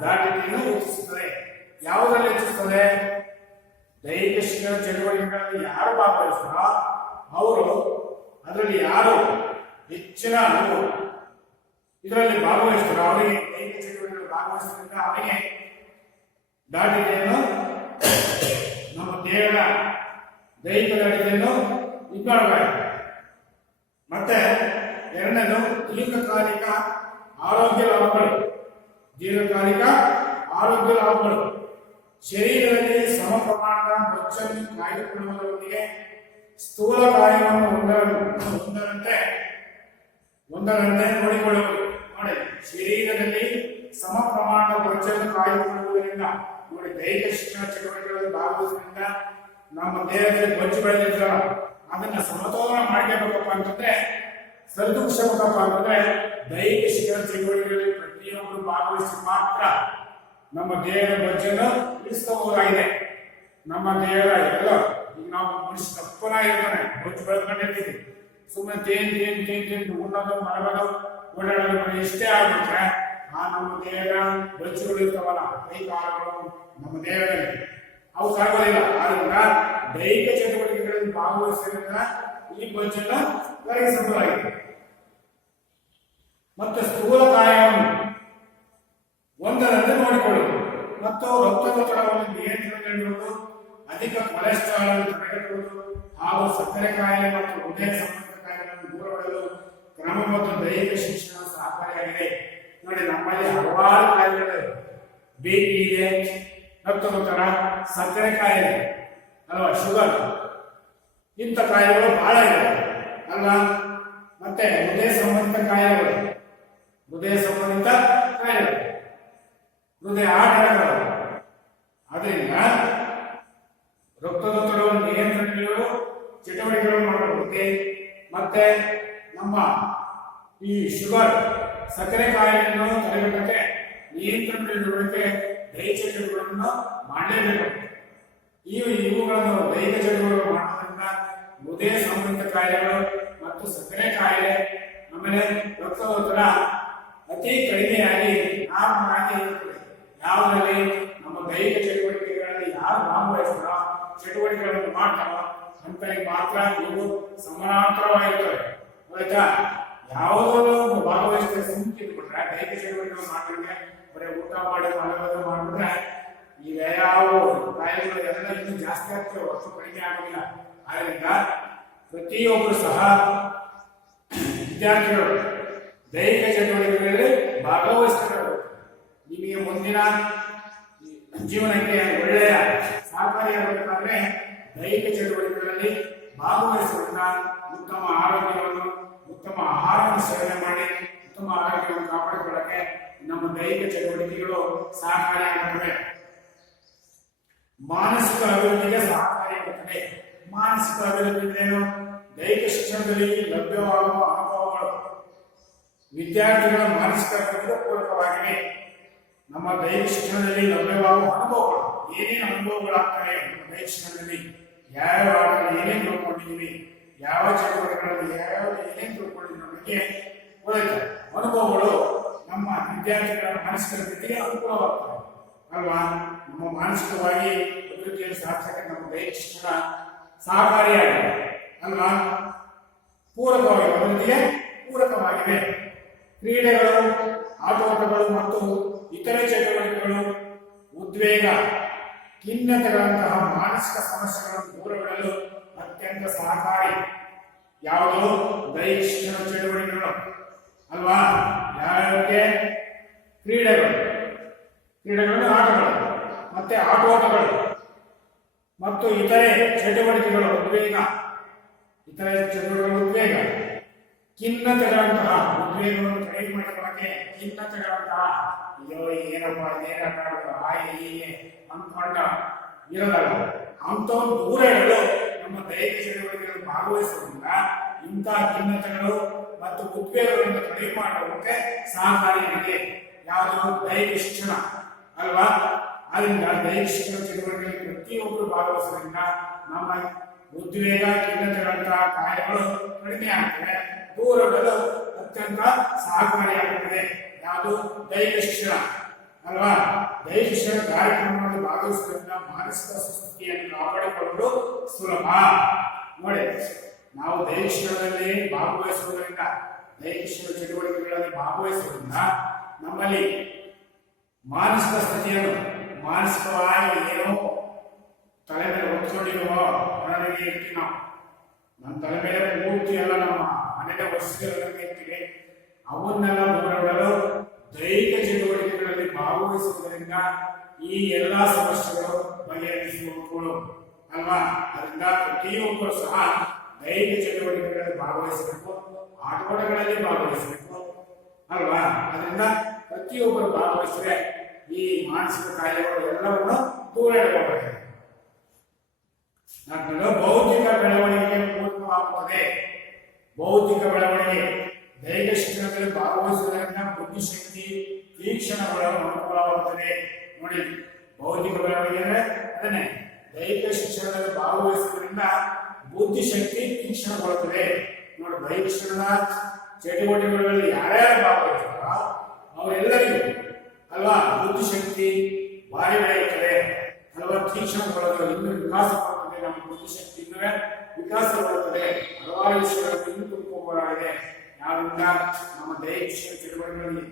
ದಾರ್ಢ್ಯತೆಯನ್ನು ಹೆಚ್ಚಿಸುತ್ತದೆ. ಯಾವುದರಲ್ಲಿ ಹೆಚ್ಚಿಸುತ್ತದೆ? ದೈಹಿಕ ಶಿಕ್ಷಣ ಚಟುವಟಿಕೆಗಳಲ್ಲಿ ಯಾರು ಭಾಗವಹಿಸ್ತಾರೋ ಅವರು ಅದರಲ್ಲಿ ಯಾರು ಹೆಚ್ಚಿನ ಇದರಲ್ಲಿ ಭಾಗವಹಿಸ್ತಾರೋ ಅವರಿಗೆ ದೈಹಿಕ ಚಟುವಟಿಕೆಗಳು ಭಾಗವಹಿಸೋದ್ರಿಂದ ಅವರಿಗೆ ದಾರ್ಢ್ಯತೆಯನ್ನು ನಮ್ಮ ದೇಹದ ದೈಹಿಕ ದಾರ್ಢ್ಯತೆಯನ್ನು ಇದು ಮಾಡಬೇಕು. ಮತ್ತೆ ಎರಡನೇದು ದೀರ್ಘಕಾಲಿಕ ಆರೋಗ್ಯ ಲಾಭಗಳು. ದೀರ್ಘಕಾಲಿಕ ಆರೋಗ್ಯ ಲಾಭಗಳು ಶರೀರದಲ್ಲಿ ಸಮ ಪ್ರಮಾಣದ ಬೊಜ್ಜನ್ನು ಕಾಯ್ದುಕೊಳ್ಳುವುದರೊಂದಿಗೆ ಸ್ಥೂಲ ಕಾಯವನ್ನು ಒಂದರಂತೆ ನೋಡಿಕೊಳ್ಳುವುದು. ನೋಡಿ, ಶರೀರದಲ್ಲಿ ಸಮ ಪ್ರಮಾಣದ ಬೊಜ್ಜನ್ನು ಕಾಯ್ದುಕೊಳ್ಳುವುದರಿಂದ ನೋಡಿ ದೈಹಿಕ ಶಿಕ್ಷಣ ಚಟುವಟಿಕೆಗಳಲ್ಲಿ ಭಾಗವಹಿಸುವುದರಿಂದ ನಮ್ಮ ದೇಹದಲ್ಲಿ ಬೊಜ್ಜು ಬೆಳೆದಿರ್ತಾರ ಅದನ್ನ ಸಮತೋಲನ ಮಾಡ್ಕೋಬೇಕಪ್ಪ ಅಂತಂದ್ರೆ ಸರಿದೂಗಿಸಬೇಕಪ್ಪ ಅಂತಂದ್ರೆ ದೈಹಿಕ ಶಿಕ್ಷಣ ಚಟುವಟಿಕೆಗಳಲ್ಲಿ ಪ್ರತಿಯೊಬ್ಬರು ಭಾಗವಹಿಸಿ ಮಾತ್ರ ನಮ್ಮ ದೇಹದ ಬೊಜ್ಜನ್ನು ಇಳಿಸ್ಕೋಬಹುದಾಗಿದೆ. ನಮ್ಮ ದೇಹದ ಎಲ್ಲ ಈಗ ನಾವು ಮನುಷ್ಯ ತಪ್ಪನಾಗಿರ್ತಾನೆ, ಬೊಜ್ಜು ಬೆಳೆದ್ಕೊಂಡಿರ್ತೀವಿ. ಸುಮ್ಮನೆ ತೇನ್ ಉಣ್ಣೋದು ಮಲಗೋದು ಓಡಾಡೋದು ಇಷ್ಟೇ ಆಗ್ಬಿಟ್ರೆ ನಮ್ಮ ದೇಹದ ಬೊಜ್ಜುಗಳು ಇರ್ತಾವಲ್ಲ ಕೈ ಕಾಲುಗಳು ನಮ್ಮ ದೇಹದಲ್ಲಿ ಅವು ಸಾಗೋದಿಲ್ಲ. ಆದ್ರಿಂದ ದೈಹಿಕ ಚಟುವಟಿಕೆಗಳಲ್ಲಿ ಭಾಗವಹಿಸೋದ್ರಿಂದ ಈ ಬೊಜ್ಜನ್ನು ಕರಗಿಸಬಹುದಾಗಿದೆ. ಮತ್ತು ಸ್ಥೂಲ ಕಾಯವನ್ನು ಒಂದರಂತೆ ನೋಡಿಕೊಳ್ಳುವುದು ಮತ್ತು ರಕ್ತದೊತ್ತಡವನ್ನು ನಿಯಂತ್ರಣದಲ್ಲಿಡುವುದು, ಅಧಿಕ ಕೊಲೆಸ್ಟ್ರಾಲ್ ಅನ್ನು ತಡೆಗಟ್ಟುವುದು ಹಾಗೂ ಸಕ್ಕರೆ ಕಾಯಿಲೆ ಮತ್ತು ಹೃದಯ ಸಂಬಂಧಿತ ಕಾಯಿಲೆಗಳನ್ನು ದೂರವಿಡಲು ಕ್ರಮ ಮತ್ತು ದೈಹಿಕ ಶಿಕ್ಷಣ ಸಹಕಾರಿಯಾಗಿದೆ. ನೋಡಿ, ನಮ್ಮಲ್ಲಿ ಹಲವಾರು ಕಾಯಿಲೆಗಳು, ಬಿಪಿ ಇದೆ, ರಕ್ತದೊತ್ತಡ, ಸಕ್ಕರೆ ಕಾಯಿಲೆ ಅಲ್ವಾ, ಶುಗರ್, ಇಂಥ ಕಾಯಿಲೆಗಳು ಬಹಳ ಇದೆ ಅಲ್ವಾ. ಮತ್ತೆ ಹೃದಯ ಸಂಬಂಧಿತ ಕಾಯಿಲೆಗಳು, ಹೃದಯ ಆಟಗಳು. ಅದರಿಂದ ರಕ್ತದೊತ್ತಡವನ್ನು ನಿಯಂತ್ರಣಗಳು ಚಟುವಟಿಕೆಗಳು ಮಾಡಬಹುದು. ಮತ್ತೆ ನಮ್ಮ ಈ ಶುಗರ್, ಸಕ್ಕರೆ ಕಾಯಿಲೆಯನ್ನು ತಡೆಗಟ್ಟಕ್ಕೆ ನಿಯಂತ್ರಣದಲ್ಲಿರುವುದಕ್ಕೆ ದೈಹಿಕ ಚಟುವಟಿಕೆಗಳನ್ನು ಮಾಡಲೇಬೇಕು. ಇವುಗಳನ್ನು ದೈಹಿಕ ಚಟುವಟಿಕೆಗಳು ಮಾಡೋದ್ರಿಂದ ಹೃದಯ ಸಂಬಂಧಿತ ಕಾಯಿಲೆಗಳು ಮತ್ತು ಸಕ್ಕರೆ ಕಾಯಿಲೆ ಆಮೇಲೆ ರಕ್ತದೊತ್ತಡ ಅತಿ ಕಡಿಮೆಯಾಗಿ ನಾರ್ಮಲ್ ಇರುತ್ತದೆ. ಯಾವುದರಲ್ಲಿ ನಮ್ಮ ದೈಹಿಕ ಚಟುವಟಿಕೆಗಳಲ್ಲಿ ಯಾರು ಭಾಗವಹಿಸ್ತಾರೋ ಚಟುವಟಿಕೆಗಳನ್ನು ಮಾಡ್ತಾರೋ ಅಂತವರಿಗೆ ಮಾತ್ರ ಇವು ಸಮಾನಾಂತರವಾಗಿರ್ತವೆ. ಆಯ್ತಾ? ಯಾವುದೋ ಭಾಗವಹಿಸಿದ ಸುಮ್ಕಿದ್ ಬಿಟ್ರೆ ದೈಹಿಕ ಚಟುವಟಿಕೆಗಳು ಮಾಡಿದ್ರೆ ಬರೀ ಊಟ ಮಾಡಿ ಮಲಗೋದು ಮಾಡಿಬಿಟ್ರೆ ಈಗ ಯಾವ ಕಾಯಿಲೆಗಳು ಎಲ್ಲ ಇನ್ನೂ ಜಾಸ್ತಿ ಆಗ್ತವೆ, ಹೊರತು ಕಡಿಮೆ ಆಗೋದಿಲ್ಲ. ಆದ್ದರಿಂದ ಪ್ರತಿಯೊಬ್ಬರು ಸಹ ವಿದ್ಯಾರ್ಥಿಗಳು ದೈಹಿಕ ಚಟುವಟಿಕೆಗಳಲ್ಲಿ ಭಾಗವಹಿಸಬೇಕು. ನಿಮಗೆ ಮುಂದಿನ ಜೀವನಕ್ಕೆ ಒಳ್ಳೆಯ ಸಹಕಾರಿಯಾಗಬೇಕಾದ್ರೆ ದೈಹಿಕ ಚಟುವಟಿಕೆಗಳಲ್ಲಿ ಭಾಗವಹಿಸುವುದರಿಂದ ಉತ್ತಮ ಆರೋಗ್ಯವನ್ನು, ಉತ್ತಮ ಆಹಾರವನ್ನು ಸೇವನೆ ಮಾಡಿ ಉತ್ತಮ ಆರೋಗ್ಯವನ್ನು ಕಾಪಾಡಿಕೊಳ್ಳಕ್ಕೆ ನಮ್ಮ ದೈಹಿಕ ಚಟುವಟಿಕೆಗಳು ಸಹಕಾರಿಯಾಗುತ್ತವೆ. ಮಾನಸಿಕ ಅಭಿವೃದ್ಧಿಗೆ ಸಹಕಾರಿಯಾಗುತ್ತದೆ. ಮಾನಸಿಕ ಅಭಿವೃದ್ಧಿ ಏನು? ದೈಹಿಕ ಶಿಕ್ಷಣದಲ್ಲಿ ಲಭ್ಯವಾಗುವ ಅನುಭವಗಳು ವಿದ್ಯಾರ್ಥಿಗಳ ಮಾನಸಿಕ ಅಭಿವೃದ್ಧಿಗೆ ಪೂರಕವಾಗಿವೆ. ನಮ್ಮ ದೈಹಿಕ ಶಿಕ್ಷಣದಲ್ಲಿ ಲಭ್ಯವಾಗುವ ಅನುಭವಗಳು, ಏನೇನು ಅನುಭವಗಳಾಗ್ತವೆ ದೈಹಿಕ ಶಿಕ್ಷಣದಲ್ಲಿ, ಯಾವ್ಯಾವ ಆಟಗಳು ಏನೇನು ತಿಳ್ಕೊಂಡಿದ್ದೀವಿ, ಯಾವ ಚಟುವಟಿಕೆಗಳಲ್ಲಿ ಏನೇನು ತಿಳ್ಕೊಂಡಿದ್ದೀವಿ ಅನ್ನೋದಕ್ಕೆ ಒಳ್ಳೆಯ ಅನುಭವಗಳು ನಮ್ಮ ವಿದ್ಯಾರ್ಥಿಗಳ ಮಾನಸಿಕ ಅಭಿವೃದ್ಧಿಗೆ ಅನುಕೂಲವಾಗ್ತವೆ ಅಲ್ವಾ. ನಮ್ಮ ಮಾನಸಿಕವಾಗಿ ಅಭಿವೃದ್ಧಿಯನ್ನು ಸಾಧಿಸಕ್ಕೆ ನಮ್ಮ ದೈಹಿಕ ಶಿಕ್ಷಣ ಸಹಕಾರಿಯಾಗಿದೆ ಅಲ್ವಾ. ಪೂರಕವಾಗಿ ಅಭಿವೃದ್ಧಿಗೆ ಪೂರಕವಾಗಿವೆ. ಕ್ರೀಡೆಗಳು, ಆಟೋಟಗಳು ಮತ್ತು ಇತರೆ ಚಟುವಟಿಕೆಗಳು ಉದ್ವೇಗ, ಖಿನ್ನತೆಗಳಂತಹ ಮಾನಸಿಕ ಸಮಸ್ಯೆಗಳನ್ನು ದೂರವಿಡಲು ಅತ್ಯಂತ ಸಹಕಾರಿ. ಯಾವುದು? ದೈಹಿಕ ಶಿಕ್ಷಣ ಚಟುವಟಿಕೆಗಳು ಅಲ್ವಾ. ಯಾವ್ಯಾವಕ್ಕೆ? ಕ್ರೀಡೆಗಳು, ಆಟಗಳು, ಮತ್ತೆ ಆಟೋಟಗಳು ಮತ್ತು ಇತರೆ ಚಟುವಟಿಕೆಗಳು ಉದ್ವೇಗ, ಖಿನ್ನತೆಗಳಂತಹ ಉದ್ವೇಗವನ್ನು ಕಡಿಮೆ ಮಾಡಿಕೊಳ್ಳಕ್ಕೆ ಖಿನ್ನತೆಗಳಂತಹ ಅಯ್ಯೋ ಏನಪ್ಪ ಹೀಗೆ ಅಂದ್ಕೊಂಡ ಇರೋದಲ್ಲ, ಅಂಥವನ್ನು ದೂರ ಇಡಲು ನಮ್ಮ ದೈಹಿಕ ಚಟುವಟಿಕೆಗಳಲ್ಲಿ ಭಾಗವಹಿಸುವುದರಿಂದ ಇಂತಹ ಖಿನ್ನತೆಗಳು ಮತ್ತು ಉದ್ವೇಗಗಳನ್ನು ಕಡಿಮೆ ಮಾಡುವುದಕ್ಕೆ ಸಹಕಾರಿಯಾಗಿದೆ. ಯಾವುದು? ದೈಹಿಕ ಶಿಕ್ಷಣ ಅಲ್ವಾ. ಆದ್ದರಿಂದ ದೈಹಿಕ ಶಿಕ್ಷಣ ಚಟುವಟಿಕೆಯಲ್ಲಿ ಪ್ರತಿಯೊಬ್ಬರು ಭಾಗವಹಿಸುವುದರಿಂದ ನಮ್ಮ ಉದ್ವೇಗ, ಖಿನ್ನತೆಗಳಂತಹ ಕಾಯಿಲೆಗಳು ಕಡಿಮೆ ಆಗ್ತವೆ, ದೂರವಿಡಲು ಅತ್ಯಂತ ಸಹಕಾರಿಯಾಗುತ್ತದೆ. ಯಾವುದು ದೈಹಿಕ ಶಿಕ್ಷಣ ಅಲ್ವಾ. ದೈಹಿಕ ಶಿಕ್ಷಣ ಕಾರ್ಯಕ್ರಮಗಳಲ್ಲಿ ಭಾಗವಹಿಸುವುದರಿಂದ ಮಾನಸಿಕ ಸುಸ್ಥಿತಿಯನ್ನು ಕಾಪಾಡಿಕೊಳ್ಳಲು ಸುಲಭ. ನೋಡಿ, ನಾವು ದೈಹಿಕ ಶಿಕ್ಷಣದಲ್ಲಿ ಭಾಗವಹಿಸುವುದರಿಂದ, ದೈಹಿಕ ಶಿಕ್ಷಣ ಚಟುವಟಿಕೆಗಳಲ್ಲಿ ಭಾಗವಹಿಸುವುದರಿಂದ ನಮ್ಮಲ್ಲಿ ಮಾನಸಿಕ ಸ್ಥಿತಿಯನ್ನು, ಮಾನಸಿಕವಾಗಿ ಏನೋ ತಲೆ ಮೇಲೆ ಹೊತ್ಕೊಂಡಿರುವ ಹೊರಗೆ ಇರ್ತೀವಿ ನಾವು. ನಮ್ಮ ತಲೆ ಮೇಲೆ ಪೂರ್ತಿ ಎಲ್ಲ ನಮ್ಮ ಮನೆಯ ವಸ್ತುಗಳಿಗೆ ಇರ್ತೀವಿ. ಅವನ್ನೆಲ್ಲ ದೂರವಿಡಲು ದೈಹಿಕ ಚಟುವಟಿಕೆಗಳಲ್ಲಿ ಭಾಗವಹಿಸುವುದರಿಂದ ಈ ಎಲ್ಲಾ ಸಮಸ್ಯೆಗಳು ಬಗೆಹರಿಸಿಕೊಳ್ಳು ಅಲ್ವಾ. ಅದರಿಂದ ಪ್ರತಿಯೊಬ್ಬರು ಸಹ ದೈಹಿಕ ಚಟುವಟಿಕೆಗಳಲ್ಲಿ ಭಾಗವಹಿಸಬೇಕು, ಆಟೋಟಗಳಲ್ಲಿ ಭಾಗವಹಿಸಬೇಕು ಅಲ್ವಾ. ಅದರಿಂದ ಪ್ರತಿಯೊಬ್ಬರು ಭಾಗವಹಿಸಿದ್ರೆ ಈ ಮಾನಸಿಕ ಕಾಯಿಲೆಗಳು ಎಲ್ಲವನ್ನು ದೂರ ಇಡಬಹುದು. ಬೌದ್ಧಿಕ ಬೆಳವಣಿಗೆಗೆ ಪೂರಕವಾಗುತ್ತದೆ. ಬೌದ್ಧಿಕ ಬೆಳವಣಿಗೆ ದೈಹಿಕ ಶಿಕ್ಷಣದಲ್ಲಿ ಭಾಗವಹಿಸುವುದರಿಂದ ಬುದ್ಧಿಶಕ್ತಿ, ತೀಕ್ಷ್ಣಗಳನ್ನು ಅನುಕೂಲವಾಗುತ್ತದೆ. ನೋಡಿ, ಬೌದ್ಧಿಕ ಬೆಳವಣಿಗೆ ಅಂದ್ರೆ ಅದನ್ನೇ, ದೈಹಿಕ ಶಿಕ್ಷಣದಲ್ಲಿ ಭಾಗವಹಿಸುವುದರಿಂದ ಬುದ್ಧಿಶಕ್ತಿ ತೀಕ್ಷ್ಣಗೊಳ್ಳುತ್ತದೆ. ನೋಡಿ, ದೈಹಿಕ ಶಿಕ್ಷಣದ ಚಟುವಟಿಕೆಗಳಲ್ಲಿ ಯಾರ್ಯಾರು ಭಾಗವಹಿಸ್ತಾರೋ ಅವರೆಲ್ಲರಿಗೂ ಅಲ್ವಾ ಬುದ್ಧಿಶಕ್ತಿ ಭಾರಿ ಬೆಳೆಯುತ್ತದೆ ಅಲ್ವಾ, ತೀಕ್ಷ್ಣಗೊಳ್ಳೋದು, ಇನ್ನೂ ವಿಕಾಸಗೊಳ್ಳುತ್ತದೆ. ನಮ್ಮ ಬುದ್ಧಿಶಕ್ತಿ ಇನ್ನೂ ವಿಕಾಸಗೊಳ್ಳುತ್ತದೆ. ಹಲವಾರು ವಿಷಯಗಳನ್ನು ಇನ್ನೂ ತುಂಬಿಕೊಳ್ಳಲಾಗಿದೆ. ಯಾರಿಂದ ನಮ್ಮ ದೈಹಿಕ ಚಟುವಟಿಕೆಗಳಲ್ಲಿ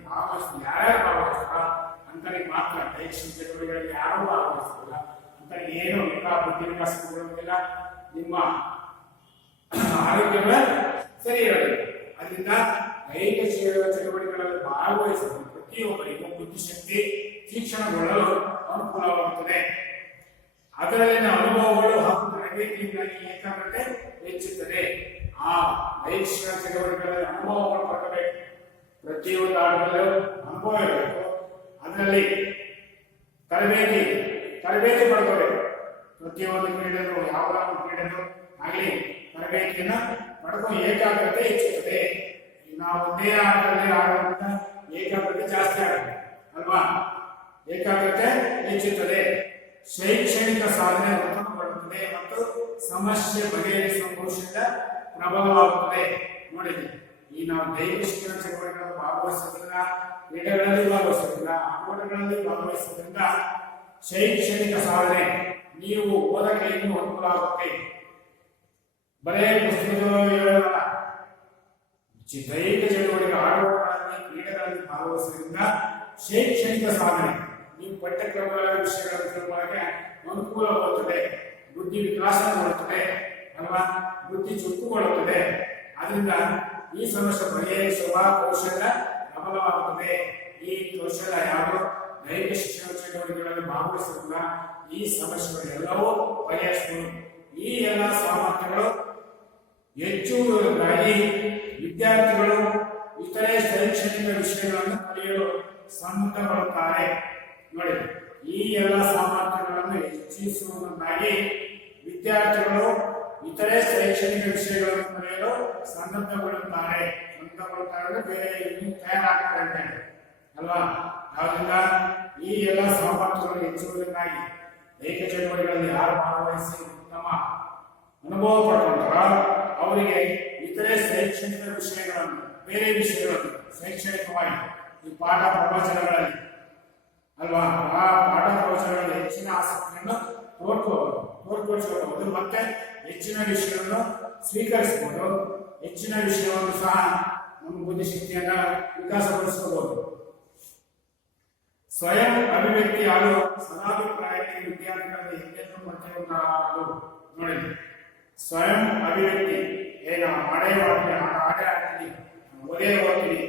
ಯಾರ್ಯಾರು ಭಾಗವಹಿಸ್ತಾರ ಅಂತನಿಗೆ ಮಾತ್ರ. ದೈಹಿಕ ಚಟುವಟಿಕೆಗಳಲ್ಲಿ ಯಾರೂ ಭಾಗವಹಿಸಲ್ಲ ಅಂತನಿಗೆ ಏನು ಬುದ್ಧಿ ವಿಕಾಸಗೊಳ್ಳುವುದಿಲ್ಲ, ನಿಮ್ಮ ಆರೋಗ್ಯ ಸರಿ ಇರಬೇಕು. ಅದರಿಂದ ದೈಹಿಕ ಚಟುವಟಿಕೆಗಳಲ್ಲಿ ಭಾಗವಹಿಸುವ ಪ್ರತಿಯೊಬ್ಬರಿಗೂ ಬುದ್ಧಿಶಕ್ತಿ ತೀಕ್ಷ್ಣಗೊಳ್ಳಲು ಅನುಕೂಲವಾಗುತ್ತದೆ. ಅದರಲ್ಲಿನ ಅನುಭವಗಳು ಹಾಗೂ ತರಬೇತಿಯಿಂದಾಗಿ ಏಕಾಗ್ರತೆ ಹೆಚ್ಚುತ್ತದೆ. ಆ ದೈಹಿಕ ಚಟುವಟಿಕೆಗಳಲ್ಲಿ ಅನುಭವಗಳು ಪಡಬೇಕು. ಪ್ರತಿಯೊಂದು ಆಟದಲ್ಲೂ ಅನುಭವ ಇರಬೇಕು. ಅದರಲ್ಲಿ ತರಬೇತಿ ಪಡ್ಕೋಬೇಕು. ಪ್ರತಿಯೊಂದು ಕ್ರೀಡೆಗಳು, ಯಾವುದಾದ್ರು ಕ್ರೀಡೆಗಳು ಆಗಲಿ ತರಬೇತಿಯನ್ನು ಪಡ್ಕೊಂಡು ಏಕಾಗ್ರತೆ ಹೆಚ್ಚುತ್ತದೆ. ನಾವು ಒಂದೇ ಆಟದಲ್ಲಿ ಆಡೋದ್ರಿಂದ ಏಕಾಗ್ರತೆ ಜಾಸ್ತಿ ಆಗುತ್ತೆ ಅಲ್ವಾ. ಏಕಾಗ್ರತೆ ಹೆಚ್ಚುತ್ತದೆ. ಶೈಕ್ಷಣಿಕ ಸಾಧನೆ ಉತ್ತಮಗೊಳ್ಳುತ್ತದೆ ಮತ್ತು ಸಮಸ್ಯೆ ಬಗೆಹರಿಸುವ ಕೌಶಲ್ಯ ಪ್ರಬಲವಾಗುತ್ತದೆ. ನೋಡಿ, ಈ ನಾವು ದೈಹಿಕ ಶಿಕ್ಷಣ ಚಟುವಟಿಕೆಗಳಲ್ಲಿ ಭಾಗವಹಿಸೋದ್ರಿಂದ, ಕ್ರೀಡೆಗಳಲ್ಲಿ ಭಾಗವಹಿಸೋದ್ರಿಂದ, ಆಟೋಟಗಳಲ್ಲಿ ಭಾಗವಹಿಸೋದ್ರಿಂದ ಶೈಕ್ಷಣಿಕ ಸಾಧನೆ, ನೀವು ಓದಕ್ಕೆ ಇನ್ನೂ ಅನುಕೂಲ ಆಗುತ್ತೆ. ಬರೇ ಪುಸ್ತಕಗಳು ಹೇಳೋದಲ್ಲ, ದೈಹಿಕ ಚಟುವಟಿಕೆ ಆಟೋಟಗಳಲ್ಲಿ, ಕ್ರೀಡೆಗಳಲ್ಲಿ ಭಾಗವಹಿಸೋದ್ರಿಂದ ಶೈಕ್ಷಣಿಕ ಸಾಧನೆ, ನೀವು ಪಠ್ಯಕ್ರಮಗಳ ವಿಷಯಗಳನ್ನು ತಿಳ್ಕೊಳ್ಳೋಕೆ ಅನುಕೂಲವಾಗುತ್ತದೆ. ಬುದ್ಧಿ ವಿಕಾಸಗೊಳ್ಳುತ್ತದೆ ಅಲ್ವಾ, ಬುದ್ಧಿ ಚುರುಕುಗೊಳ್ಳುತ್ತದೆ. ಅದರಿಂದ ಈ ಸಮಸ್ಯೆ ಬಗೆಹರಿಸುವ ಕೌಶಲ್ಯ ಪ್ರಬಲವಾಗುತ್ತದೆ. ಈ ಕೌಶಲ್ಯ ಯಾರು ದೈಹಿಕ ಶಿಕ್ಷಣ ಚಟುವಟಿಕೆಗಳಲ್ಲಿ ಭಾಗವಹಿಸುವುದಿಲ್ಲ, ಈ ಸಮಸ್ಯೆಗಳು ಎಲ್ಲವೂ ಬಗೆಹರಿಸಬಹುದು. ಈ ಎಲ್ಲ ಸಾಮರ್ಥ್ಯಗಳು ಹೆಚ್ಚುವುದಕ್ಕಾಗಿ ವಿದ್ಯಾರ್ಥಿಗಳು ಇತರೆ ಶೈಕ್ಷಣಿಕ ವಿಷಯಗಳನ್ನು ಕಲಿಯಲು ಸನ್ನದ್ಧಗೊಳ್ಳುತ್ತಾರೆ. ನೋಡಿ, ಈ ಎಲ್ಲ ಸಾಮರ್ಥ್ಯಗಳನ್ನು ಹೆಚ್ಚಿಸುವುದಕ್ಕಾಗಿ ವಿದ್ಯಾರ್ಥಿಗಳು ಇತರೆ ಶೈಕ್ಷಣಿಕ ವಿಷಯಗಳನ್ನು ಕಲಿಯಲು ಸನ್ನದ್ಧಗೊಳ್ಳುತ್ತಾರೆ. ಬೇರೆ ತಯಾರಾಗ್ತಾರೆ ಅಲ್ವಾ. ಆದ್ದರಿಂದ ಈ ಎಲ್ಲ ಸಾಮರ್ಥ್ಯಗಳನ್ನು ಹೆಚ್ಚುವುದಕ್ಕಾಗಿ ದೈಹಿಕ ಚಟುವಟಿಕೆಗಳಲ್ಲಿ ಯಾರು ಭಾಗವಹಿಸಿ ಉತ್ತಮ ಅನುಭವ ಪಡ್ಕೊಂತಾರೋ ಅವರಿಗೆ ಇತರೆ ಶೈಕ್ಷಣಿಕ ವಿಷಯಗಳನ್ನು, ಬೇರೆ ವಿಷಯಗಳನ್ನು ಶೈಕ್ಷಣಿಕವಾಗಿ ಈ ಪಾಠ ಪ್ರವಚನಗಳಲ್ಲಿ ಅಲ್ವಾ, ಆ ಪಾಠ ಪ್ರವಚನಗಳಲ್ಲಿ ಹೆಚ್ಚಿನ ಆಸಕ್ತಿಯನ್ನು ತೋರ್ಪಡಿಸಬಹುದು. ಮತ್ತೆ ಹೆಚ್ಚಿನ ವಿಷಯವನ್ನು ಸ್ವೀಕರಿಸಬಹುದು. ಹೆಚ್ಚಿನ ವಿಷಯವನ್ನು ಸಹ ನಮ್ಮ ಬುದ್ಧಿಶಕ್ತಿಯನ್ನ ವಿಕಾಸಗೊಳಿಸಬಹುದು. ಸ್ವಯಂ ಅಭಿವ್ಯಕ್ತಿ ಹಾಗೂ ಸದಾಭಿಪ್ರಾಯಕ್ಕೆ ವಿದ್ಯಾರ್ಥಿಗಳಲ್ಲಿ ಹೆಚ್ಚೆಚ್ಚು ಪರಿಚಯವಾಗಲು. ನೋಡಿ, ಸ್ವಯಂ ಅಭಿವ್ಯಕ್ತಿ ಮಾಡೇ ಮಾಡ್ತೀನಿ, ಆಡೇ ಆಡ್ತೀನಿ, ಓದೇ ಓದ್ತೀನಿ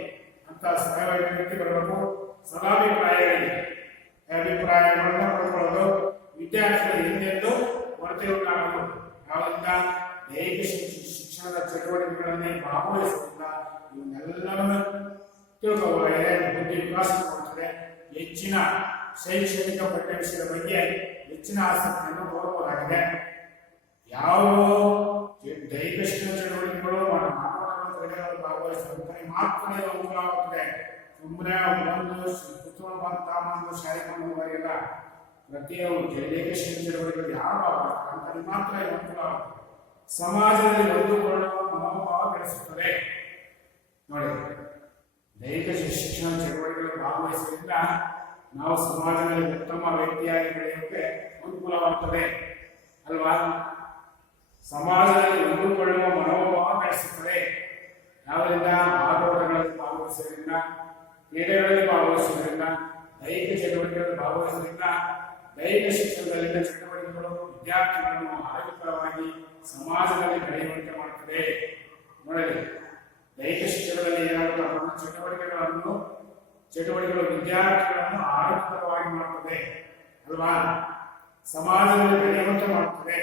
ಅಂತ ಸ್ವಯಂ ಅಭಿವ್ಯಕ್ತಿ ಬರಬೇಕು. ಸದಾಭಿಪ್ರಾಯಗಳಿಗೆ ಅಭಿಪ್ರಾಯಗಳನ್ನು ಪಡ್ಕೊಳ್ಳೋದು, ವಿದ್ಯಾರ್ಥಿಗಳು ಹಿಂದೆಂದು ಕೊರತೆಯುಂಟಾಗಲು. ಯಾವುದರಿಂದ ದೈಹಿಕ ಶಿಕ್ಷಣದ ಚಟುವಟಿಕೆಗಳಲ್ಲಿ ಭಾಗವಹಿಸುವುದಿಲ್ಲ. ಇವನ್ನೆಲ್ಲವನ್ನು ತಿಳ್ಕೊಳ್ಳಲಾಗಿದೆ. ಬುದ್ಧಿ ವಿಕಾಸಗೊಳ್ಳುತ್ತದೆ. ಹೆಚ್ಚಿನ ಶೈಕ್ಷಣಿಕ ಪಠ್ಯ ವಿಷಯದ ಬಗ್ಗೆ ಹೆಚ್ಚಿನ ಆಸಕ್ತಿಯನ್ನು ತೋರಬಹುದಾಗಿದೆ. ಯಾವ ದೈಹಿಕ ಶಿಕ್ಷಣ ಚಟುವಟಿಕೆಗಳು ಭಾಗವಹಿಸುವಂತೆ ಮಾತ್ರ ಅನುಕೂಲವಾಗುತ್ತದೆ. ಸುಮ್ಮನೆ ಒಂದು ಪುಸ್ತಕ ಬಂದು ಶಾಲೆಕೊಂಡು ಬರೆಯಲ್ಲ. ಪ್ರತಿಯೊಂದು ದೈಹಿಕ ಶಿಕ್ಷಣ ಚಟುವಟಿಕೆಗಳು ಯಾವ ಭಾಗವಹಿಸ್ತಾರೆ ಮಾತ್ರ ಅನುಕೂಲವಾಗುತ್ತದೆ. ಸಮಾಜದಲ್ಲಿ ಹೊಂದಿಕೊಳ್ಳುವ ಮನೋಭಾವ ಬೆಳೆಸುತ್ತದೆ. ನೋಡಿ, ದೈಹಿಕ ಶಿಕ್ಷಣ ಚಟುವಟಿಕೆಗಳಲ್ಲಿ ಭಾಗವಹಿಸುವುದರಿಂದ ನಾವು ಸಮಾಜದಲ್ಲಿ ಉತ್ತಮ ವ್ಯಕ್ತಿಯಾಗಿ ಬೆಳೆಯೋಕೆ ಅನುಕೂಲವಾಗುತ್ತದೆ ಅಲ್ವಾ. ಸಮಾಜದಲ್ಲಿ ಹೊಂದಿಕೊಳ್ಳುವ ಮನೋಭಾವ ಬೆಳೆಸುತ್ತದೆ. ಯಾವುದರಿಂದ? ಆಟೋಟಗಳಲ್ಲಿ ಭಾಗವಹಿಸುವುದರಿಂದ, ಕ್ರೀಡೆಗಳಲ್ಲಿ ಭಾಗವಹಿಸುವುದರಿಂದ, ದೈಹಿಕ ಚಟುವಟಿಕೆಗಳಲ್ಲಿ ಭಾಗವಹಿಸುವುದರಿಂದ, ದೈಹಿಕ ಶಿಕ್ಷಣದಲ್ಲಿನ ಚಟುವಟಿಕೆಗಳು ವಿದ್ಯಾರ್ಥಿಗಳನ್ನು ಆರೋಗ್ಯಕರವಾಗಿ ಸಮಾಜದಲ್ಲಿ ಬೆಳೆಯುವಂತೆ ಮಾಡುತ್ತದೆ. ನೋಡಿ, ದೈಹಿಕ ಶಿಕ್ಷಣದಲ್ಲಿ ಏನಾಗುತ್ತದೆ? ಚಟುವಟಿಕೆಗಳು ವಿದ್ಯಾರ್ಥಿಗಳನ್ನು ಆರೋಗ್ಯಕರವಾಗಿ ಮಾಡುತ್ತದೆ ಅಲ್ವಾ. ಸಮಾಜದಲ್ಲಿ ಬೆಳೆಯುವಂತೆ ಮಾಡುತ್ತದೆ.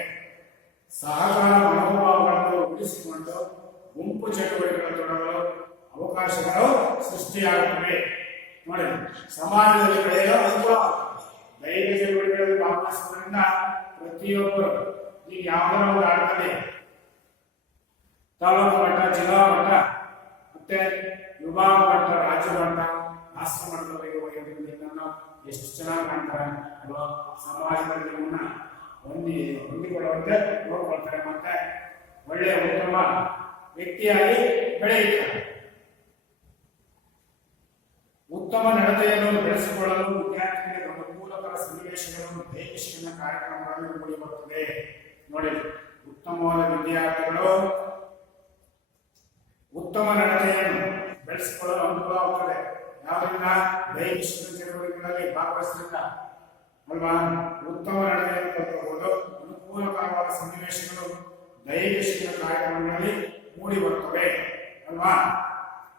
ಸಹಕಾರ ಮನೋಭಾವಗಳನ್ನು ಉಳಿಸಿಕೊಂಡು ಗುಂಪು ಚಟುವಟಿಕೆಗಳು ತೊಡಗಲು ಅವಕಾಶಗಳು ಸೃಷ್ಟಿಯಾಗುತ್ತವೆ. ನೋಡಿ, ಸಮಾಜದಲ್ಲಿ ಬೆಳೆಯಲು ಅನುಕೂಲ. ದೈಹಿಕ ಚಟುವಟಿಕೆಗಳಲ್ಲಿ ಭಾಗವಹಿಸುವುದರಿಂದ ಪ್ರತಿಯೊಬ್ಬರು ಈಗ ಯಾವುದೋ ಒಂದು ಆಟದಲ್ಲಿ ತಾಲೂಕು ಮಟ್ಟ, ಜಿಲ್ಲಾ ಮಟ್ಟ, ಮತ್ತೆ ವಿಭಾಗ ಮಟ್ಟ, ರಾಜ್ಯ ಮಟ್ಟ, ರಾಷ್ಟ್ರ ಮಟ್ಟದವರೆಗೆ ಹೋಗಿರೋದ್ರಿಂದ ಎಷ್ಟು ಚೆನ್ನಾಗಿ ಕಾಣ್ತಾರೆ ಅಲ್ವಾ. ಸಮಾಜದಲ್ಲಿ ನಿಮ್ಮನ್ನ ಹೊಂದಿಕೊಳ್ಳುವಂತೆ ನೋಡ್ಕೊಳ್ತಾರೆ, ಮತ್ತೆ ಒಳ್ಳೆಯ ಉತ್ತಮ ವ್ಯಕ್ತಿಯಾಗಿ ಬೆಳೆಯುತ್ತಾರೆ. ಉತ್ತಮ ನಡತೆಯನ್ನು ಬೆಳೆಸಿಕೊಳ್ಳಲು ವಿದ್ಯಾರ್ಥಿಗಳಿಗೆ ಅನುಕೂಲಕರ ಸನ್ನಿವೇಶಗಳನ್ನು ದೈಹಿಕ ಶಿಕ್ಷಣ ಕಾರ್ಯಕ್ರಮಗಳಲ್ಲಿ ಮೂಡಿ ಬರುತ್ತದೆ. ನೋಡಿ, ಉತ್ತಮವಾದ ವಿದ್ಯಾರ್ಥಿಗಳು ಉತ್ತಮ ನಡತೆಯನ್ನು ಬೆಳೆಸಿಕೊಳ್ಳಲು ಅನುಕೂಲವಾಗುತ್ತದೆ. ಯಾವುದರಿಂದ? ದೈಹಿಕ ಶಿಕ್ಷಣ ಚಟುವಟಿಕೆಗಳಲ್ಲಿ ಭಾಗವಹಿಸುವುದರಿಂದ ಅಲ್ವಾ. ಉತ್ತಮ ನಡತೆಯನ್ನು ಕಲಿತಬಹುದು. ಅನುಕೂಲಕರವಾದ ಸನ್ನಿವೇಶಗಳು ದೈಹಿಕ ಶಿಕ್ಷಣ ಕಾರ್ಯಕ್ರಮಗಳಲ್ಲಿ ಮೂಡಿ ಬರುತ್ತವೆ ಅಲ್ವಾ.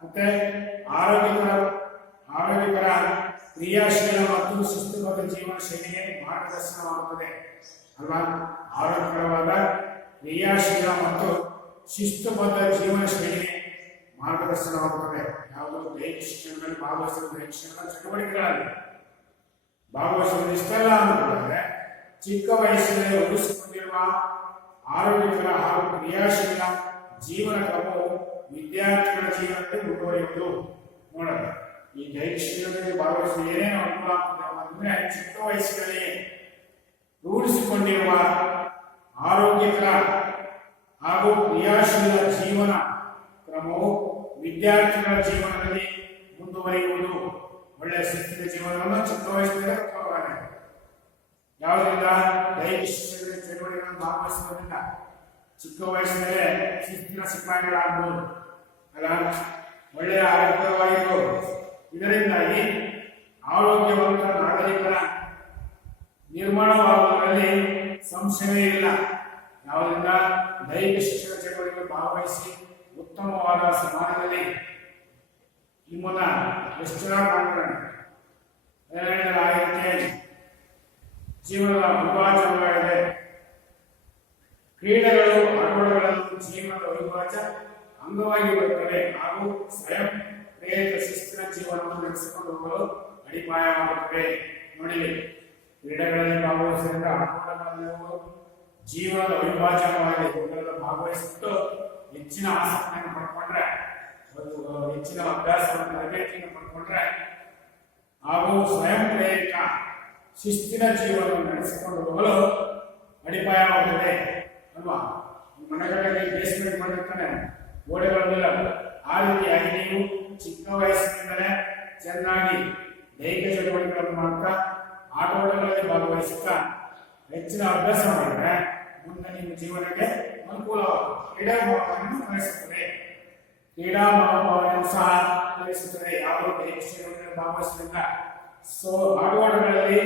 ಮತ್ತೆ ಆರೋಗ್ಯಕರ ಕ್ರಿಯಾಶೀಲ ಮತ್ತು ಶಿಸ್ತುಬದ್ಧ ಜೀವನ ಶೈಲಿಗೆ ಮಾರ್ಗದರ್ಶನವಾಗುತ್ತದೆ ಅಲ್ವಾ. ಆರೋಗ್ಯಕರವಾದ ಕ್ರಿಯಾಶೀಲ ಮತ್ತು ಶಿಸ್ತುಬದ್ಧ ಜೀವನ ಶೈಲಿಗೆ ಮಾರ್ಗದರ್ಶನವಾಗುತ್ತದೆ. ಯಾವುದು? ದೈಹಿಕ ಶಿಕ್ಷಣದಲ್ಲಿ ಭಾಗವಹಿಸುವ ದೈಹಿಕ ಶಿಕ್ಷಣದ ಚಟುವಟಿಕೆಗಳಲ್ಲಿ ಭಾಗವಹಿಸುವುದು. ಇಷ್ಟೆಲ್ಲ ಅಂದುಕೊಂಡ್ರೆ ಚಿಕ್ಕ ವಯಸ್ಸಿನಲ್ಲಿ ರೂಢಿಸಿಕೊಂಡಿರುವ ಆರೋಗ್ಯಕರ ಹಾಗೂ ಕ್ರಿಯಾಶೀಲ ಜೀವನ ಕ್ರಮವು ವಿದ್ಯಾರ್ಥಿಗಳ ಜೀವನಕ್ಕೆ ಮುಂದುವರಿಯುವುದು. ನೋಡೋಣ, ಈ ದೈಹಿಕ ಶಿಕ್ಷಣದಲ್ಲಿ ಭಾಗವಹಿಸುವ ಏನೇನು ಅನುಕೂಲ ಆಗ್ತದೆ ಅಂದ್ರೆ, ಚಿಕ್ಕ ವಯಸ್ಸಿನಲ್ಲಿ ರೂಢಿಸಿಕೊಂಡಿರುವ ಆರೋಗ್ಯಕರ ಹಾಗೂ ಕ್ರಿಯಾಶೀಲ ಜೀವನ ಕ್ರಮವು ವಿದ್ಯಾರ್ಥಿಗಳ ಜೀವನದಲ್ಲಿ ಮುಂದುವರಿಯುವುದು. ಒಳ್ಳೆಯ ಶಿಸ್ತಿನ ಜೀವನವನ್ನು ಚಿಕ್ಕ ವಯಸ್ಸಿನಲ್ಲಿ ಯಾವುದರಿಂದ? ದೈಹಿಕ ಶಿಕ್ಷಣದ ಚಟುವಟಿಕೆಗಳನ್ನು ಭಾಗವಹಿಸುವುದರಿಂದ ಚಿಕ್ಕ ವಯಸ್ಸಿನಲ್ಲೇ ಶಿಸ್ತಿನ ಸಿಪಾಯಿಗಳಾಗಬಹುದು ಅಲ್ಲ. ಒಳ್ಳೆಯ ಆರೋಗ್ಯವಾಗಿರುವುದು. ಇದರಿಂದಾಗಿ ಆರೋಗ್ಯವಂತ ನಾಗರಿಕರ ನಿರ್ಮಾಣವಾಗುವುದರಲ್ಲಿ ಸಂಶಯವೇ ಇಲ್ಲ. ಯಾವುದರಿಂದ? ದೈಹಿಕ ಶಿಕ್ಷಣ ಚಟುವಟಿಕೆಗಳು ಭಾಗವಹಿಸಿ ಉತ್ತಮವಾದ ಸಮಾಜದಲ್ಲಿ ನಿಮ್ಮನ್ನ ಎಷ್ಟು ಚೆನ್ನಾಗಿ ಮಾಡ್ತಾರೆ. ಜೀವನದ ಅವಿಭಾಜ್ಯ ಅಂಗವಾಗಿದೆ. ಕ್ರೀಡೆಗಳು, ಆಟೋಟಗಳು ಜೀವನದ ಅವಿಭಾಜ್ಯ ಅಂಗವಾಗಿ ಬರುತ್ತವೆ ಹಾಗೂ ಸ್ವಯಂ ಪ್ರೇರಿತ ಶಿಸ್ತಿನ ಜೀವನವನ್ನು ನಡೆಸಿಕೊಂಡು ಹೋಗಲು ಅಡಿಪಾಯವಾಗುತ್ತವೆ. ನೋಡಿ, ಕ್ರೀಡೆಗಳಲ್ಲಿ ಭಾಗವಹಿಸಿದ ಆಟೋಟಗಳಲ್ಲಿ ಜೀವನದ ಅವಿಭಾಜ್ಯವಾಗಿದೆ. ಇವುಗಳಲ್ಲಿ ಭಾಗವಹಿಸಿಟ್ಟು ಹೆಚ್ಚಿನ ಆಸಕ್ತಿಯನ್ನು ಪಡ್ಕೊಂಡ್ರೆ, ಹೆಚ್ಚಿನ ಅಭ್ಯಾಸವನ್ನು ತರಬೇತಿಯನ್ನು ಪಡ್ಕೊಂಡ್ರೆ ಹಾಗೂ ಸ್ವಯಂ ಪ್ರೇರಿತ ಶಿಸ್ತಿನ ಜೀವನವನ್ನು ನಡೆಸಿಕೊಂಡು ಹೋಗಲು ಅಡಿಪಾಯವಾಗುತ್ತದೆ ಅಲ್ವಾ. ಮನೆಗಳಲ್ಲಿ ಬೇಸ್ಮೆಂಟ್ ಮಾಡಿರ್ತಾನೆ, ಗೋಡೆಗಳಿಲ್ಲ. ಆ ರೀತಿಯಾಗಿ ನೀವು ಚಿಕ್ಕ ವಯಸ್ಸಿನಿಂದಲೇ ಚೆನ್ನಾಗಿ ದೈಹಿಕ ಚಟುವಟಿಕೆಗಳನ್ನು ಮಾಡ್ತಾ ಆಟೋಟಗಳಲ್ಲಿ ಭಾಗವಹಿಸುತ್ತಾ ಹೆಚ್ಚಿನ ಅಭ್ಯಾಸ ಮಾಡಿದ್ರೆ ಮುಂದೆ ನಿಮ್ಮ ಜೀವನಕ್ಕೆ ಅನುಕೂಲವಾಗುತ್ತದೆ. ಕ್ರೀಡಾ ಮನೋಭಾವವನ್ನು ಬೆಳೆಸುತ್ತದೆ. ಕ್ರೀಡಾ ಮನೋಭಾವವನ್ನು ಸಹ ಬೆಳೆಸುತ್ತದೆ. ಯಾವುದೇ ದೈಹಿಕ ಚಟುವಟಿಕೆಗಳಲ್ಲಿ ಭಾಗವಹಿಸುವುದರಿಂದ ಆಟೋಟಗಳಲ್ಲಿ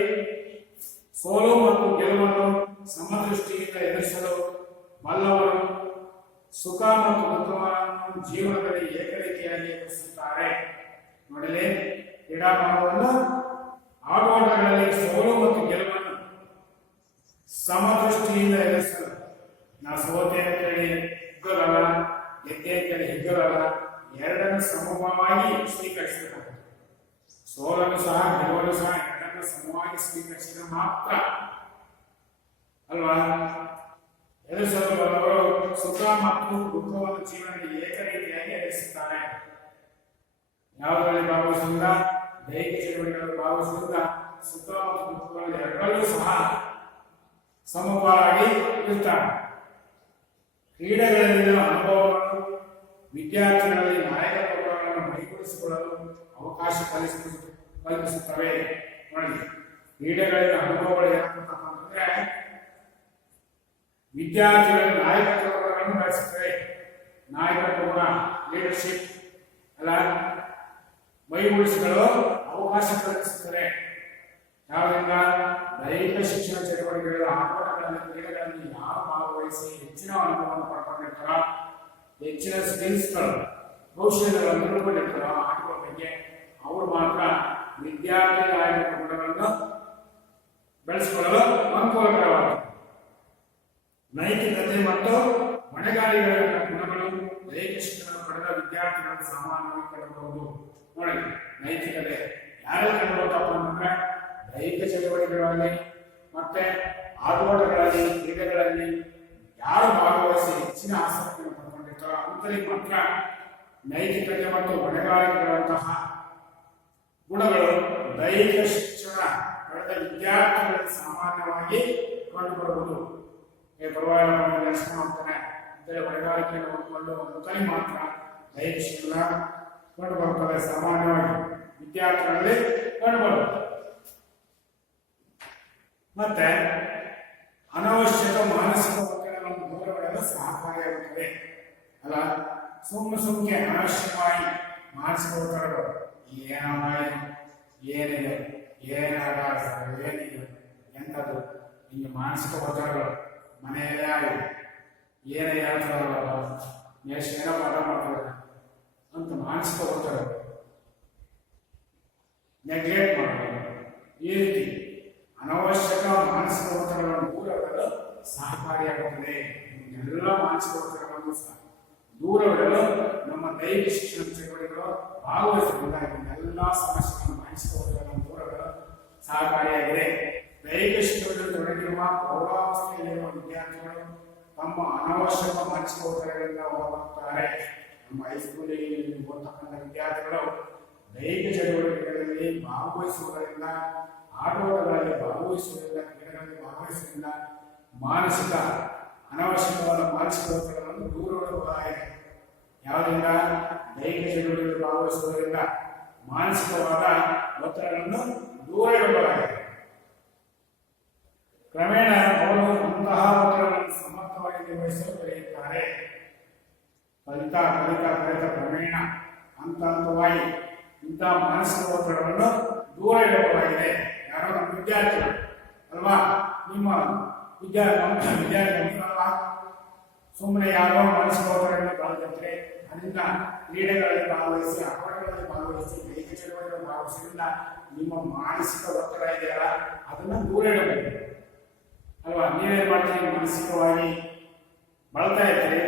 ಸೋಲು ಮತ್ತು ಗೆಲುವನ್ನು ಸಮದೃಷ್ಟಿಯಿಂದ ಎದುರಿಸಲು ಬಲ್ಲವರು ಸುಖ ಮತ್ತು ದುಃಖವನ್ನು ಜೀವನದಲ್ಲಿ ಏಕರೀತಿಯಾಗಿ ಎದುರಿಸುತ್ತಾರೆ. ನೋಡಲಿ, ಕ್ರೀಡಾ ಮನೋಭಾವವನ್ನು ಆಟೋಟಗಳಲ್ಲಿ ಸೋಲು ಮತ್ತು ಗೆಲುವನ್ನು ಸಮದೃಷ್ಟಿಯಿಂದ ಎದುರಿಸಲು, ನಾ ಸೋತೆ ಅಂತೇಳಿ ಹಿಗ್ಗಲಲ್ಲ, ಗೆದ್ದೆ ಅಂತೇಳಿ ಹಿಗ್ಗಲಲ್ಲ, ಎರಡನ್ನು ಸಮವಾಗಿ ಸ್ವೀಕರಿಸಬೇಕು. ಸೋಲನ್ನು ಸಹ ಗೆಲುವನ್ನು ಸಹ ಎರಡನ್ನು ಸಮವಾಗಿ ಸ್ವೀಕರಿಸಿದರೆ ಮಾತ್ರ ಅಲ್ವಾ ಎದುರಿಸಲು ಬಲ್ಲವರು ಸುಖ ಮತ್ತು ದುಃಖವನ್ನು ಜೀವನದಲ್ಲಿ ಏಕರೀತಿಯಾಗಿ ಎದುರಿಸುತ್ತಾರೆ. ಯಾವುದರಲ್ಲಿ ಭಾಗವಹಿಸುವುದ? ದೈಹಿಕ ಚಟುವಟಿಕೆಗಳಲ್ಲಿ ಭಾಗವಹಿಸುವುದ ಸುಖ ಮತ್ತು ದುಃಖಗಳಲ್ಲಿ ಎರಡರಲ್ಲೂ ಸಹ ಸಮಪಾಲಾಗಿ ಇರುತ್ತಾರೆ. ಕ್ರೀಡೆಗಳಲ್ಲಿನ ಅನುಭವಗಳು ವಿದ್ಯಾರ್ಥಿಗಳಲ್ಲಿ ನಾಯಕತ್ವಗಳನ್ನು ಮೈಗೂಡಿಸಿ ಗುರುತಿಸಿಕೊಳ್ಳಲು ಅವಕಾಶ ಕಲ್ಪಿಸುತ್ತವೆ. ನೋಡಿ, ಕ್ರೀಡೆಗಳಿಂದ ಅನುಭವಗಳು ಏನಂತಪ್ಪ ಅಂತಂದ್ರೆ ವಿದ್ಯಾರ್ಥಿಗಳ ನಾಯಕತ್ವ ಗುಣಗಳನ್ನು ಬೆಳೆಸುತ್ತವೆ. ನಾಯಕತ್ವ ಗುಣ, ಲೀಡರ್ಶಿಪ್ ಅಲ್ಲ, ಮೈಗೂಡಿಸಲು ಅವಕಾಶ ಕಲ್ಪಿಸುತ್ತದೆ. ಯಾವುದರಿಂದ? ದೈಹಿಕ ಶಿಕ್ಷಣ ಚಟುವಟಿಕೆಗಳ ಆಟೋಟಗಳಲ್ಲಿ, ಕ್ರೀಡೆಗಳಲ್ಲಿ ಯಾರು ಭಾಗವಹಿಸಿ ಹೆಚ್ಚಿನ ಅನುಭವವನ್ನು ಪಡ್ಕೊಂಡಿರ್ತಾರೋ, ಹೆಚ್ಚಿನ ಸ್ಕಿಲ್ಸ್ಗಳು, ಕೌಶಲ್ಯಗಳನ್ನು ತಿಳ್ಕೊಂಡಿರ್ತಾರೋ ಆಟಗಳ ಬಗ್ಗೆ, ಅವರು ಮಾತ್ರ ವಿದ್ಯಾರ್ಥಿ ನಾಯಕತ್ವ ಗುಣಗಳನ್ನು ಬೆಳೆಸಿಕೊಳ್ಳಲು ಅನುಕೂಲಕರವಾಗಿದೆ. ನೈತಿಕತೆ ಮತ್ತು ಹೊಣೆಗಾರಿಕೆಗಳ ಗುಣಗಳು ದೈಹಿಕ ಶಿಕ್ಷಣ ಪಡೆದ ವಿದ್ಯಾರ್ಥಿಗಳನ್ನು ಸಾಮಾನ್ಯವಾಗಿ ಕಂಡುಬರುವುದು. ನೋಡಿ, ನೈತಿಕತೆ ಯಾರು ಕಂಡುಬರುತ್ತಪ್ಪ ಅಂತಂದ್ರೆ ದೈಹಿಕ ಚಟುವಟಿಕೆಗಳಲ್ಲಿ ಮತ್ತೆ ಆಟೋಟಗಳಲ್ಲಿ, ಕ್ರೀಡೆಗಳಲ್ಲಿ ಯಾರು ಭಾಗವಹಿಸಿ ಹೆಚ್ಚಿನ ಆಸಕ್ತಿಯನ್ನು ಪಡ್ಕೊಂಡಿರ್ತಾರೋ ಅಂತರಿಗೆ ಮಾತ್ರ ನೈತಿಕತೆ ಮತ್ತು ಹೊಣೆಗಾರಿಕೆಗಳಂತಹ ಗುಣಗಳು ದೈಹಿಕ ಶಿಕ್ಷಣ ಪಡೆದ ವಿದ್ಯಾರ್ಥಿಗಳಲ್ಲಿ ಸಾಮಾನ್ಯವಾಗಿ ಕಂಡುಬರುವುದು. ಪರವಾಗಿಲ್ಲ ನಡೆಸ್ಕೊಂಡು ಹೋಗ್ತಾನೆ ಅಂತೇಳಿ ಹೊಣೆಗಾರಿಕೆಯನ್ನು ಹೊಂದಿಕೊಂಡು ಅಂತಲೇ ಮಾತ್ರ ದೈಹಿಕ ಶಿಕ್ಷಣ ಕಂಡುಬರುತ್ತದೆ. ಸಾಮಾನ್ಯವಾಗಿ ವಿದ್ಯಾರ್ಥಿಗಳಲ್ಲಿ ಕಂಡುಬರುತ್ತದೆ. ಮತ್ತೆ ಅನವಶ್ಯಕ ಮಾನಸಿಕ ಒತ್ತಡಗಳನ್ನು ದೂರವಿಡಲು ಸಹಕಾರಿಯಾಗುತ್ತದೆ. ಅಲ್ಲ, ಸುಮ್ಮನೆ ಅನವಶ್ಯಕವಾಗಿ ಮಾನಸಿಕ ಒತ್ತಡಗಳು ಏನಿದೆ, ಏನಿದೆ ಎಂಥದ್ದು ಹಿಂಗೆ ಮಾನಸಿಕ ಒತ್ತಡಗಳು ಮನೆಯಲ್ಲೇ ಆಗಿದೆ, ಏನೇ ಹೇಳ್ತಾರಲ್ಲ ಏನೋ ಪಾಠ ಮಾಡ್ತಾರೆ ಅಂತ ಮಾನಸಿಕ ಒತ್ತಡಗಳು ನೆಗ್ಲೆಕ್ಟ್ ಮಾಡಬೇಕು. ಈ ರೀತಿ ಅನವಶ್ಯಕ ಮಾನಸಿಕ ಒತ್ತಡಗಳನ್ನು ದೂರವಿಡಲು ಸಹಕಾರಿಯಾಗುತ್ತದೆ. ಎಲ್ಲ ಮಾನಸಿಕ ಒತ್ತಡಗಳನ್ನು ಸಹ ದೂರವಿಡಲು ನಮ್ಮ ದೈಹಿಕ ಶಿಕ್ಷಣ ಚಟುವಟಿಕೆಗಳು ಭಾಗವಹಿಸುವುದಿಲ್ಲ. ಎಲ್ಲ ಸಮಸ್ಯೆಗಳನ್ನು ಮಾನಸಿಕ ಒತ್ತಡಗಳನ್ನು ದೂರವಿಡಲು ಸಹಕಾರಿಯಾಗಿದೆ. ದೈಹಿಕ ಶಿಕ್ಷಣದಲ್ಲಿ ತೊಡಗಿರುವ ಪ್ರೌಢಾವಸ್ಥೆಯಲ್ಲಿರುವ ವಿದ್ಯಾರ್ಥಿಗಳು ತಮ್ಮ ಅನವಶ್ಯಕ ಮಾನಸಿಕ ಒತ್ತಡಗಳಿಂದ ಹೊರಬರುತ್ತಾರೆ. ನಮ್ಮ ಹೈಸ್ಕೂಲಿಗೆ ಓದ್ತಕ್ಕಂಥ ವಿದ್ಯಾರ್ಥಿಗಳು ದೈಹಿಕ ಚಟುವಟಿಕೆಗಳಲ್ಲಿ ಭಾಗವಹಿಸುವುದರಿಂದ, ಆಟೋಟಗಳಲ್ಲಿ ಭಾಗವಹಿಸುವುದರಿಂದ, ಕ್ರೀಡೆಗಳಲ್ಲಿ ಭಾಗವಹಿಸುವುದರಿಂದ ಮಾನಸಿಕ ಅನವಶ್ಯಕವಾದ ಮಾನಸಿಕ ಒತ್ತಡಗಳನ್ನು ದೂರವಿಡಬಹುದಾಗಿದೆ. ಯಾವುದರಿಂದ? ದೈಹಿಕ ಚಟುವಟಿಕೆಗಳಲ್ಲಿ ಭಾಗವಹಿಸುವುದರಿಂದ ಮಾನಸಿಕವಾದ ಒತ್ತಡಗಳನ್ನು ದೂರ ಇಡಬಹುದಾಗಿದೆ. ಕ್ರಮೇಣ ಅವರು ಅಂತಹ ಒತ್ತಡಗಳನ್ನು ಸಮರ್ಥವಾಗಿ ನಿರ್ವಹಿಸಲು ಕಲಿಯುತ್ತಾರೆ. ಕಲಿತಾ ಕ್ರಮೇಣ ಹಂತವಾಗಿ ಇಂತಹ ಮಾನಸಿಕ ಒತ್ತಡವನ್ನು ದೂರ ಇಡಬಹುದಾಗಿದೆ. ಯಾರೋ ನಮ್ಮ ವಿದ್ಯಾರ್ಥಿಗಳು ಅಲ್ವಾ, ನಿಮ್ಮ ವಿದ್ಯಾರ್ಥಿ ಸುಮ್ಮನೆ ಯಾರೋ ಮಾನಸಿಕ ಒತ್ತಡಗಳನ್ನು ಬಳಸಿದ್ರೆ ಅದರಿಂದ ಕ್ರೀಡೆಗಳಲ್ಲಿ ಭಾಗವಹಿಸಿ, ಆಟಗಳಲ್ಲಿ ಭಾಗವಹಿಸಿ, ದೈಹಿಕ ಚಟುವಟಿಕೆಗಳಲ್ಲಿ ಭಾಗವಹಿಸಿದ್ರಿಂದ ನಿಮ್ಮ ಮಾನಸಿಕ ಒತ್ತಡ ಇದೆಯಲ್ಲ ಅದನ್ನು ದೂರ ಇಡಬೇಕು ಅಲ್ವಾ. ನೀವೇನ್ ಮಾಡ್ತೀರಿ? ಮಾನಸಿಕವಾಗಿ ಬಳತಾ ಇದ್ರೆ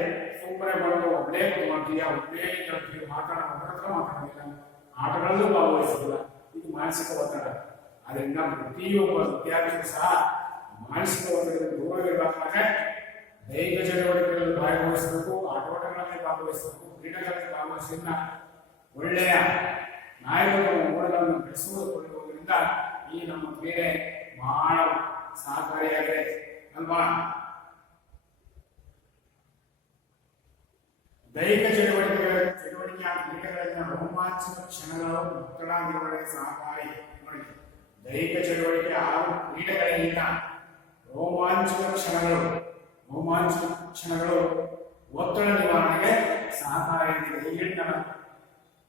ಸುಮ್ಮನೆ ಬಂದು ಒಬ್ಬಳೇ ಮಾಡ್ತೀಯಾ, ಒಬ್ಬಳೇ ಕೇಳ್ತೀವಿ, ಮಾತಾಡೋದಿಲ್ಲ, ಆಟಗಳಲ್ಲೂ ಭಾಗವಹಿಸೋದಿಲ್ಲ. ಇದು ಮಾನಸಿಕ ಒತ್ತಡ. ಅದರಿಂದ ಪ್ರತಿಯೊಬ್ಬ ವಿದ್ಯಾರ್ಥಿಗಳು ಸಹ ಮಾನಸಿಕ ಒತ್ತಡದಿಂದ ದೂರವಿರಬೇಕಾದ್ರೆ ದೈಹಿಕ ಚಟುವಟಿಕೆಗಳಲ್ಲಿ ಭಾಗವಹಿಸಬೇಕು, ಆಟೋಟಗಳಲ್ಲಿ ಭಾಗವಹಿಸಬೇಕು, ಕ್ರೀಡೆಗಳಲ್ಲಿ ಭಾಗವಹಿಸಿದ ಒಳ್ಳೆಯ ನಾಯಕತ್ವ ಗುಣಗಳನ್ನು ಬೆಳೆಸುವುದರಿಂದ ಈ ನಮ್ಮ ಕ್ರೀಡೆ ಬಹಳ ಸಹಕಾರಿಯಾಗಿದೆ ಅಲ್ವಾ. ದೈಹಿಕ ಚಟುವಟಿಕೆಯ ಕ್ರೀಡೆಗಳಿಂದ ರೋಮಾಂಚಕ ಕ್ಷಣಗಳು ಒತ್ತಡ ನಿರ್ವಹಣೆಗೆ ಸಹಕಾರಿ. ನೋಡಿ, ದೈಹಿಕ ಚಟುವಟಿಕೆ ಹಾಗೂ ಕ್ರೀಡೆಗಳಿಂದ ರೋಮಾಂಚಕ ಕ್ಷಣಗಳು ಒತ್ತಡ ನಿವಾರಣೆಗೆ ಸಹಕಾರಿಯಾಗಿದೆ. ಈಗ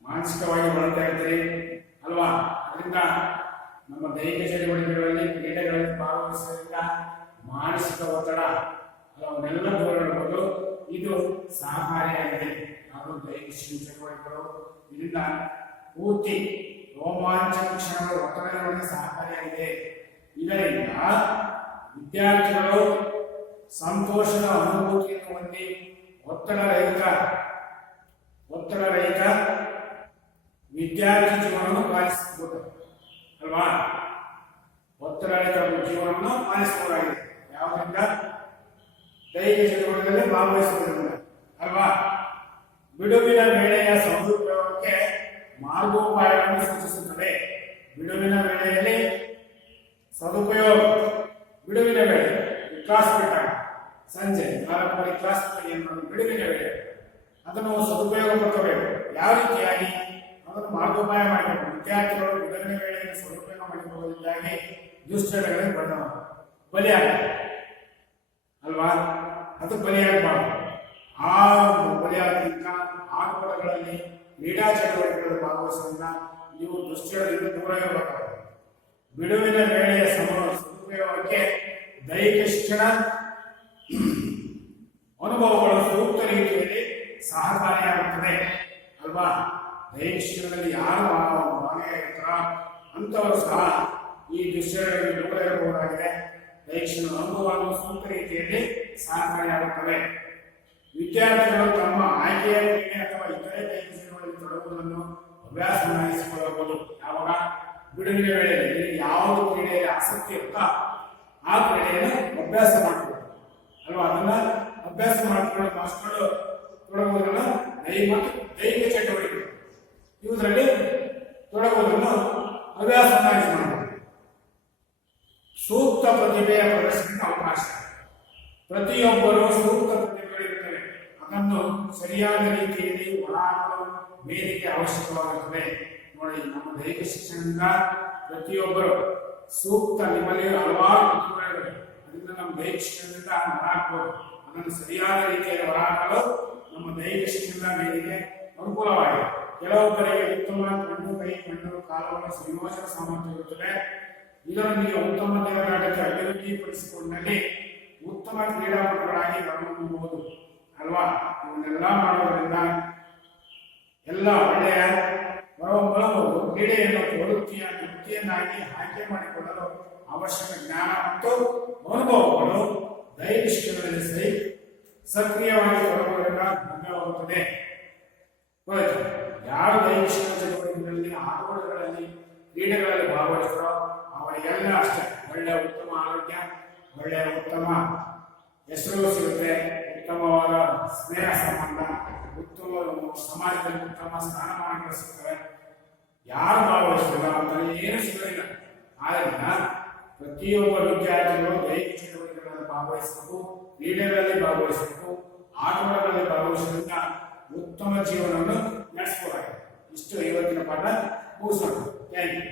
ಮಾನಸಿಕವಾಗಿ ಬಳಲ್ತಾ ಇರ್ತೀರಿ ಅಲ್ವಾ. ಅದರಿಂದ ನಮ್ಮ ದೈಹಿಕ ಚಟುವಟಿಕೆಗಳಲ್ಲಿ, ಕ್ರೀಡೆಗಳಲ್ಲಿ ಭಾಗವಹಿಸೋದ್ರಿಂದ ಮಾನಸಿಕ ಒತ್ತಡ ಅವನ್ನೆಲ್ಲ ದೂರ ಇಡಬಹುದು. ಇದು ಸಹಕಾರಿಯಾಗಿದೆ. ನಾವು ದೈಹಿಕ ಚಟುವಟಿಕೆಗಳು ಇದರಿಂದ ಪೂರ್ತಿ ರೋಮಾಂಚಕ ಕ್ಷಣಗಳು ಒತ್ತಡ ನಿರ್ವಹಣೆಗೆ ಸಹಕಾರಿಯಾಗಿದೆ. ಇದರಿಂದ ವಿದ್ಯಾರ್ಥಿಗಳು ಸಂತೋಷದ ಅನುಭೂತಿಯನ್ನು ಹೊಂದಿ ಒತ್ತಡ ರಹಿತ ವಿದ್ಯಾರ್ಥಿ ಜೀವನವನ್ನು ಪಾಲಿಸಬಹುದು ಅಲ್ವಾ. ಒತ್ತಡ ರಹಿತ ಜೀವನವನ್ನು ಪಾಲಿಸಬಹುದಾಗಿದೆ. ಯಾವುದರಿಂದ? ದೈಹಿಕ ಚಟುವಟಿಕೆಗಳಲ್ಲಿ ಭಾಗವಹಿಸುವುದರಿಂದ ಅಲ್ವಾ. ಬಿಡುವಿನ ವೇಳೆಯ ಸದುಪಯೋಗಕ್ಕೆ ಮಾರ್ಗೋಪಾಯಗಳನ್ನು ಸೂಚಿಸುತ್ತದೆ. ಬಿಡುವಿನ ವೇಳೆಯಲ್ಲಿ ಸದುಪಯೋಗ, ಬಿಡುವಿನ ವೇಳೆ ಕ್ಲಾಸ್ ಬಿಟ್ಟಾಗ ಸಂಜೆ 4 ಗಂಟೆ ಕ್ಲಾಸ್ ಏನು ಬಿಡುವಿನ ವೇಳೆ ಅದನ್ನು ಸದುಪಯೋಗ ಪಡ್ಕೋಬೇಕು. ಯಾವ ರೀತಿಯಾಗಿ ಅದನ್ನು ಮಾರ್ಗೋಪಾಯ ಮಾಡಬೇಕು. ವಿದ್ಯಾರ್ಥಿಗಳು ವಿತರಣೆ ವೇಳೆಯನ್ನು ಸದುಪಯೋಗ ಮಾಡಿಕೊಳ್ಳುವುದಾಗಿ ದುಶ್ಚಟಗಳಿಗೆ ಬಲಿಯಾಗಬೇಕು ಅಲ್ವಾ? ಅದು ಬಲಿಯಾಗಬಾರ್ದು. ಆ ಬಲಿಯಾಗಿದ್ದ ಆಟೋಟಗಳಲ್ಲಿ ಕ್ರೀಡಾ ಚಟುವಟಿಕೆಗಳಲ್ಲಿ ಭಾಗವಹಿಸುವುದರಿಂದ ನೀವು ದುಶ್ಚಟದಿಂದ ದೂರ ಇರಬೇಕಾಗುತ್ತೆ. ಬಿಡುವಿನ ವೇಳೆಯ ಸದುಪಯೋಗಕ್ಕೆ ದೈಹಿಕ ಶಿಕ್ಷಣ ಅನುಭವಗಳು ಸೂಕ್ತ ರೀತಿಯಲ್ಲಿ ಸಹಕಾರಿಯಾಗುತ್ತದೆ ಅಲ್ವಾ? ದೈಹಿಕ ಶಿಕ್ಷಣದಲ್ಲಿ ಯಾರು ಭಾಗಿಯಾಗಿರ್ತಾರೋ ಅಂಥವರು ಸಹ ಈ ದುಶ್ಚಟಗಳಿಗೆ ದೂರ ಇರಬಹುದಾಗಿದೆ. ದೈಹಿಕ ಶಿಕ್ಷಣದ ಅನುಭವವನ್ನು ಸೂಕ್ತ ರೀತಿಯಲ್ಲಿ ಸಹಕಾರಿಯಾಗುತ್ತವೆ. ವಿದ್ಯಾರ್ಥಿಗಳು ತಮ್ಮ ಆಯ್ಕೆಯ ಕ್ರೀಡೆ ಅಥವಾ ಇತರೆ ದೈಹಿಕ ಶಿಕ್ಷಣಗಳಲ್ಲಿ ತೊಡಗುವುದನ್ನು ಅಭ್ಯಾಸವನ್ನಾಗಿಸಿಕೊಳ್ಳಬಹುದು. ಯಾವಾಗ? ಬಿಡುವಿನ ವೇಳೆಯಲ್ಲಿ ಯಾವುದು ಕ್ರೀಡೆಯಲ್ಲಿ ಆಸಕ್ತಿ ಇರುತ್ತಾ ಆ ಕ್ರೀಡೆಯನ್ನು ಅಭ್ಯಾಸ ಮಾಡಬಹುದು ಅಲ್ವಾ? ಅದನ್ನ ಅಭ್ಯಾಸ ಮಾಡಿಕೊಂಡು ತೊಡಗುವುದನ್ನು ದೈಹಿಕ ಚಟುವಟಿಕೆ ಇವುದರಲ್ಲಿ ತೊಡಗುವುದನ್ನು ಹವ್ಯಾಸವನ್ನಾಗಿ ಮಾಡಬಹುದು. ಸೂಕ್ತ ಪ್ರತಿಭೆಯ ಪ್ರದರ್ಶನಕ್ಕೆ ಅವಕಾಶ. ಪ್ರತಿಯೊಬ್ಬರು ಸೂಕ್ತ ಪ್ರತಿಭೆಗಳಿರುತ್ತವೆ, ಅದನ್ನು ಸರಿಯಾದ ರೀತಿಯಲ್ಲಿ ಹೊರಹಾಕಲು ವೇದಿಕೆ ಅವಶ್ಯಕವಾಗುತ್ತದೆ. ನೋಡಿ, ನಮ್ಮ ದೈಹಿಕ ಶಿಕ್ಷಣದಿಂದ ಪ್ರತಿಯೊಬ್ಬರು ಸೂಕ್ತ, ನಿಮ್ಮಲ್ಲಿ ಹಲವಾರು ಪ್ರತಿಭೆಗಳಿವೆ, ಅದರಿಂದ ನಮ್ಮ ದೈಹಿಕ ಶಿಕ್ಷಣದಿಂದ ಹೊರಹಾಕಬಹುದು. ಅದನ್ನು ಸರಿಯಾದ ರೀತಿಯಲ್ಲಿ ಹೊರಹಾಕಲು ನಮ್ಮ ದೈಹಿಕ ಶಿಕ್ಷಣದ ವೇದಿಕೆ ಅನುಕೂಲವಾಗಿದೆ. ಕೆಲವೊಬ್ಬರಿಗೆ ಉತ್ತಮ ಕಣ್ಣು, ಕೈ, ಕಣ್ಣು, ಕಾಲುಗಳ ಸಂಯೋಜನಾ ಸಾಮರ್ಥ್ಯ ಇರುತ್ತದೆ. ಇದರೊಂದಿಗೆ ಉತ್ತಮ ದೇವರಾಟಕ್ಕೆ ಅಭಿವೃದ್ಧಿಪಡಿಸಿಕೊಂಡಲ್ಲಿ ಉತ್ತಮ ಕ್ರೀಡಾಪಟುಗಳಾಗಿ ಹೊರಹೊಮ್ಮಬಹುದು ಅಲ್ವಾ? ಇವನ್ನೆಲ್ಲ ಮಾಡೋದ್ರಿಂದ ಎಲ್ಲ ಒಳ್ಳೆಯ ಹೊರಹೊಮ್ಮಬಹುದು. ಕ್ರೀಡೆಯನ್ನು ವೃತ್ತಿಯನ್ನಾಗಿ ಆಯ್ಕೆ ಮಾಡಿಕೊಳ್ಳಲು ಅವಶ್ಯಕ ಜ್ಞಾನ ಮತ್ತು ಅನುಭವಗಳು ದೈಹಿಕ ಶಿಕ್ಷಣದಲ್ಲಿ ಸಕ್ರಿಯವಾಗಿ ತೊಡಗುವುದರಿಂದ ಲಭ್ಯವಾಗುತ್ತದೆ. ಯಾರು ದೈಹಿಕ ಶಿಕ್ಷಣ ಚಟುವಟಿಕೆಗಳಲ್ಲಿ, ಆಟೋಟಗಳಲ್ಲಿ, ಕ್ರೀಡೆಗಳಲ್ಲಿ ಭಾಗವಹಿಸ್ತಾರೋ ಅವರಿಗೆಲ್ಲ ಅಷ್ಟೇ ಒಳ್ಳೆಯ ಉತ್ತಮ ಆರೋಗ್ಯ, ಒಳ್ಳೆಯ ಉತ್ತಮ ಹೆಸರು ಸಿಗುತ್ತೆ, ಉತ್ತಮವಾದ ಸ್ನೇಹ ಸಂಬಂಧ, ಉತ್ತಮ ಸಮಾಜದಲ್ಲಿ ಉತ್ತಮ ಸ್ಥಾನಮಾನಗಳು ಸಿಗ್ತವೆ. ಯಾರು ಭಾಗವಹಿಸ್ತಾರೋ ಅವರಲ್ಲಿ ಏನು ಸಿಗೋದಿಲ್ಲ. ಆದ್ದರಿಂದ ಪ್ರತಿಯೊಬ್ಬ ವಿದ್ಯಾರ್ಥಿಗಳು ದೈಹಿಕ ಚಟುವಟಿಕೆಗಳಲ್ಲಿ ಭಾಗವಹಿಸಬೇಕು, ಕ್ರೀಡೆಗಳಲ್ಲಿ ಭಾಗವಹಿಸಬೇಕು, ಆಟೋಟಗಳಲ್ಲಿ ಭಾಗವಹಿಸೋದ್ರಿಂದ ಉತ್ತಮ ಜೀವನವನ್ನು ನಡೆಸಬಹುದಾಗಿದೆ. ಇಷ್ಟು ಇವತ್ತಿನ ಪಾಠ ಮುಗಿಸೋಣ. Thank you.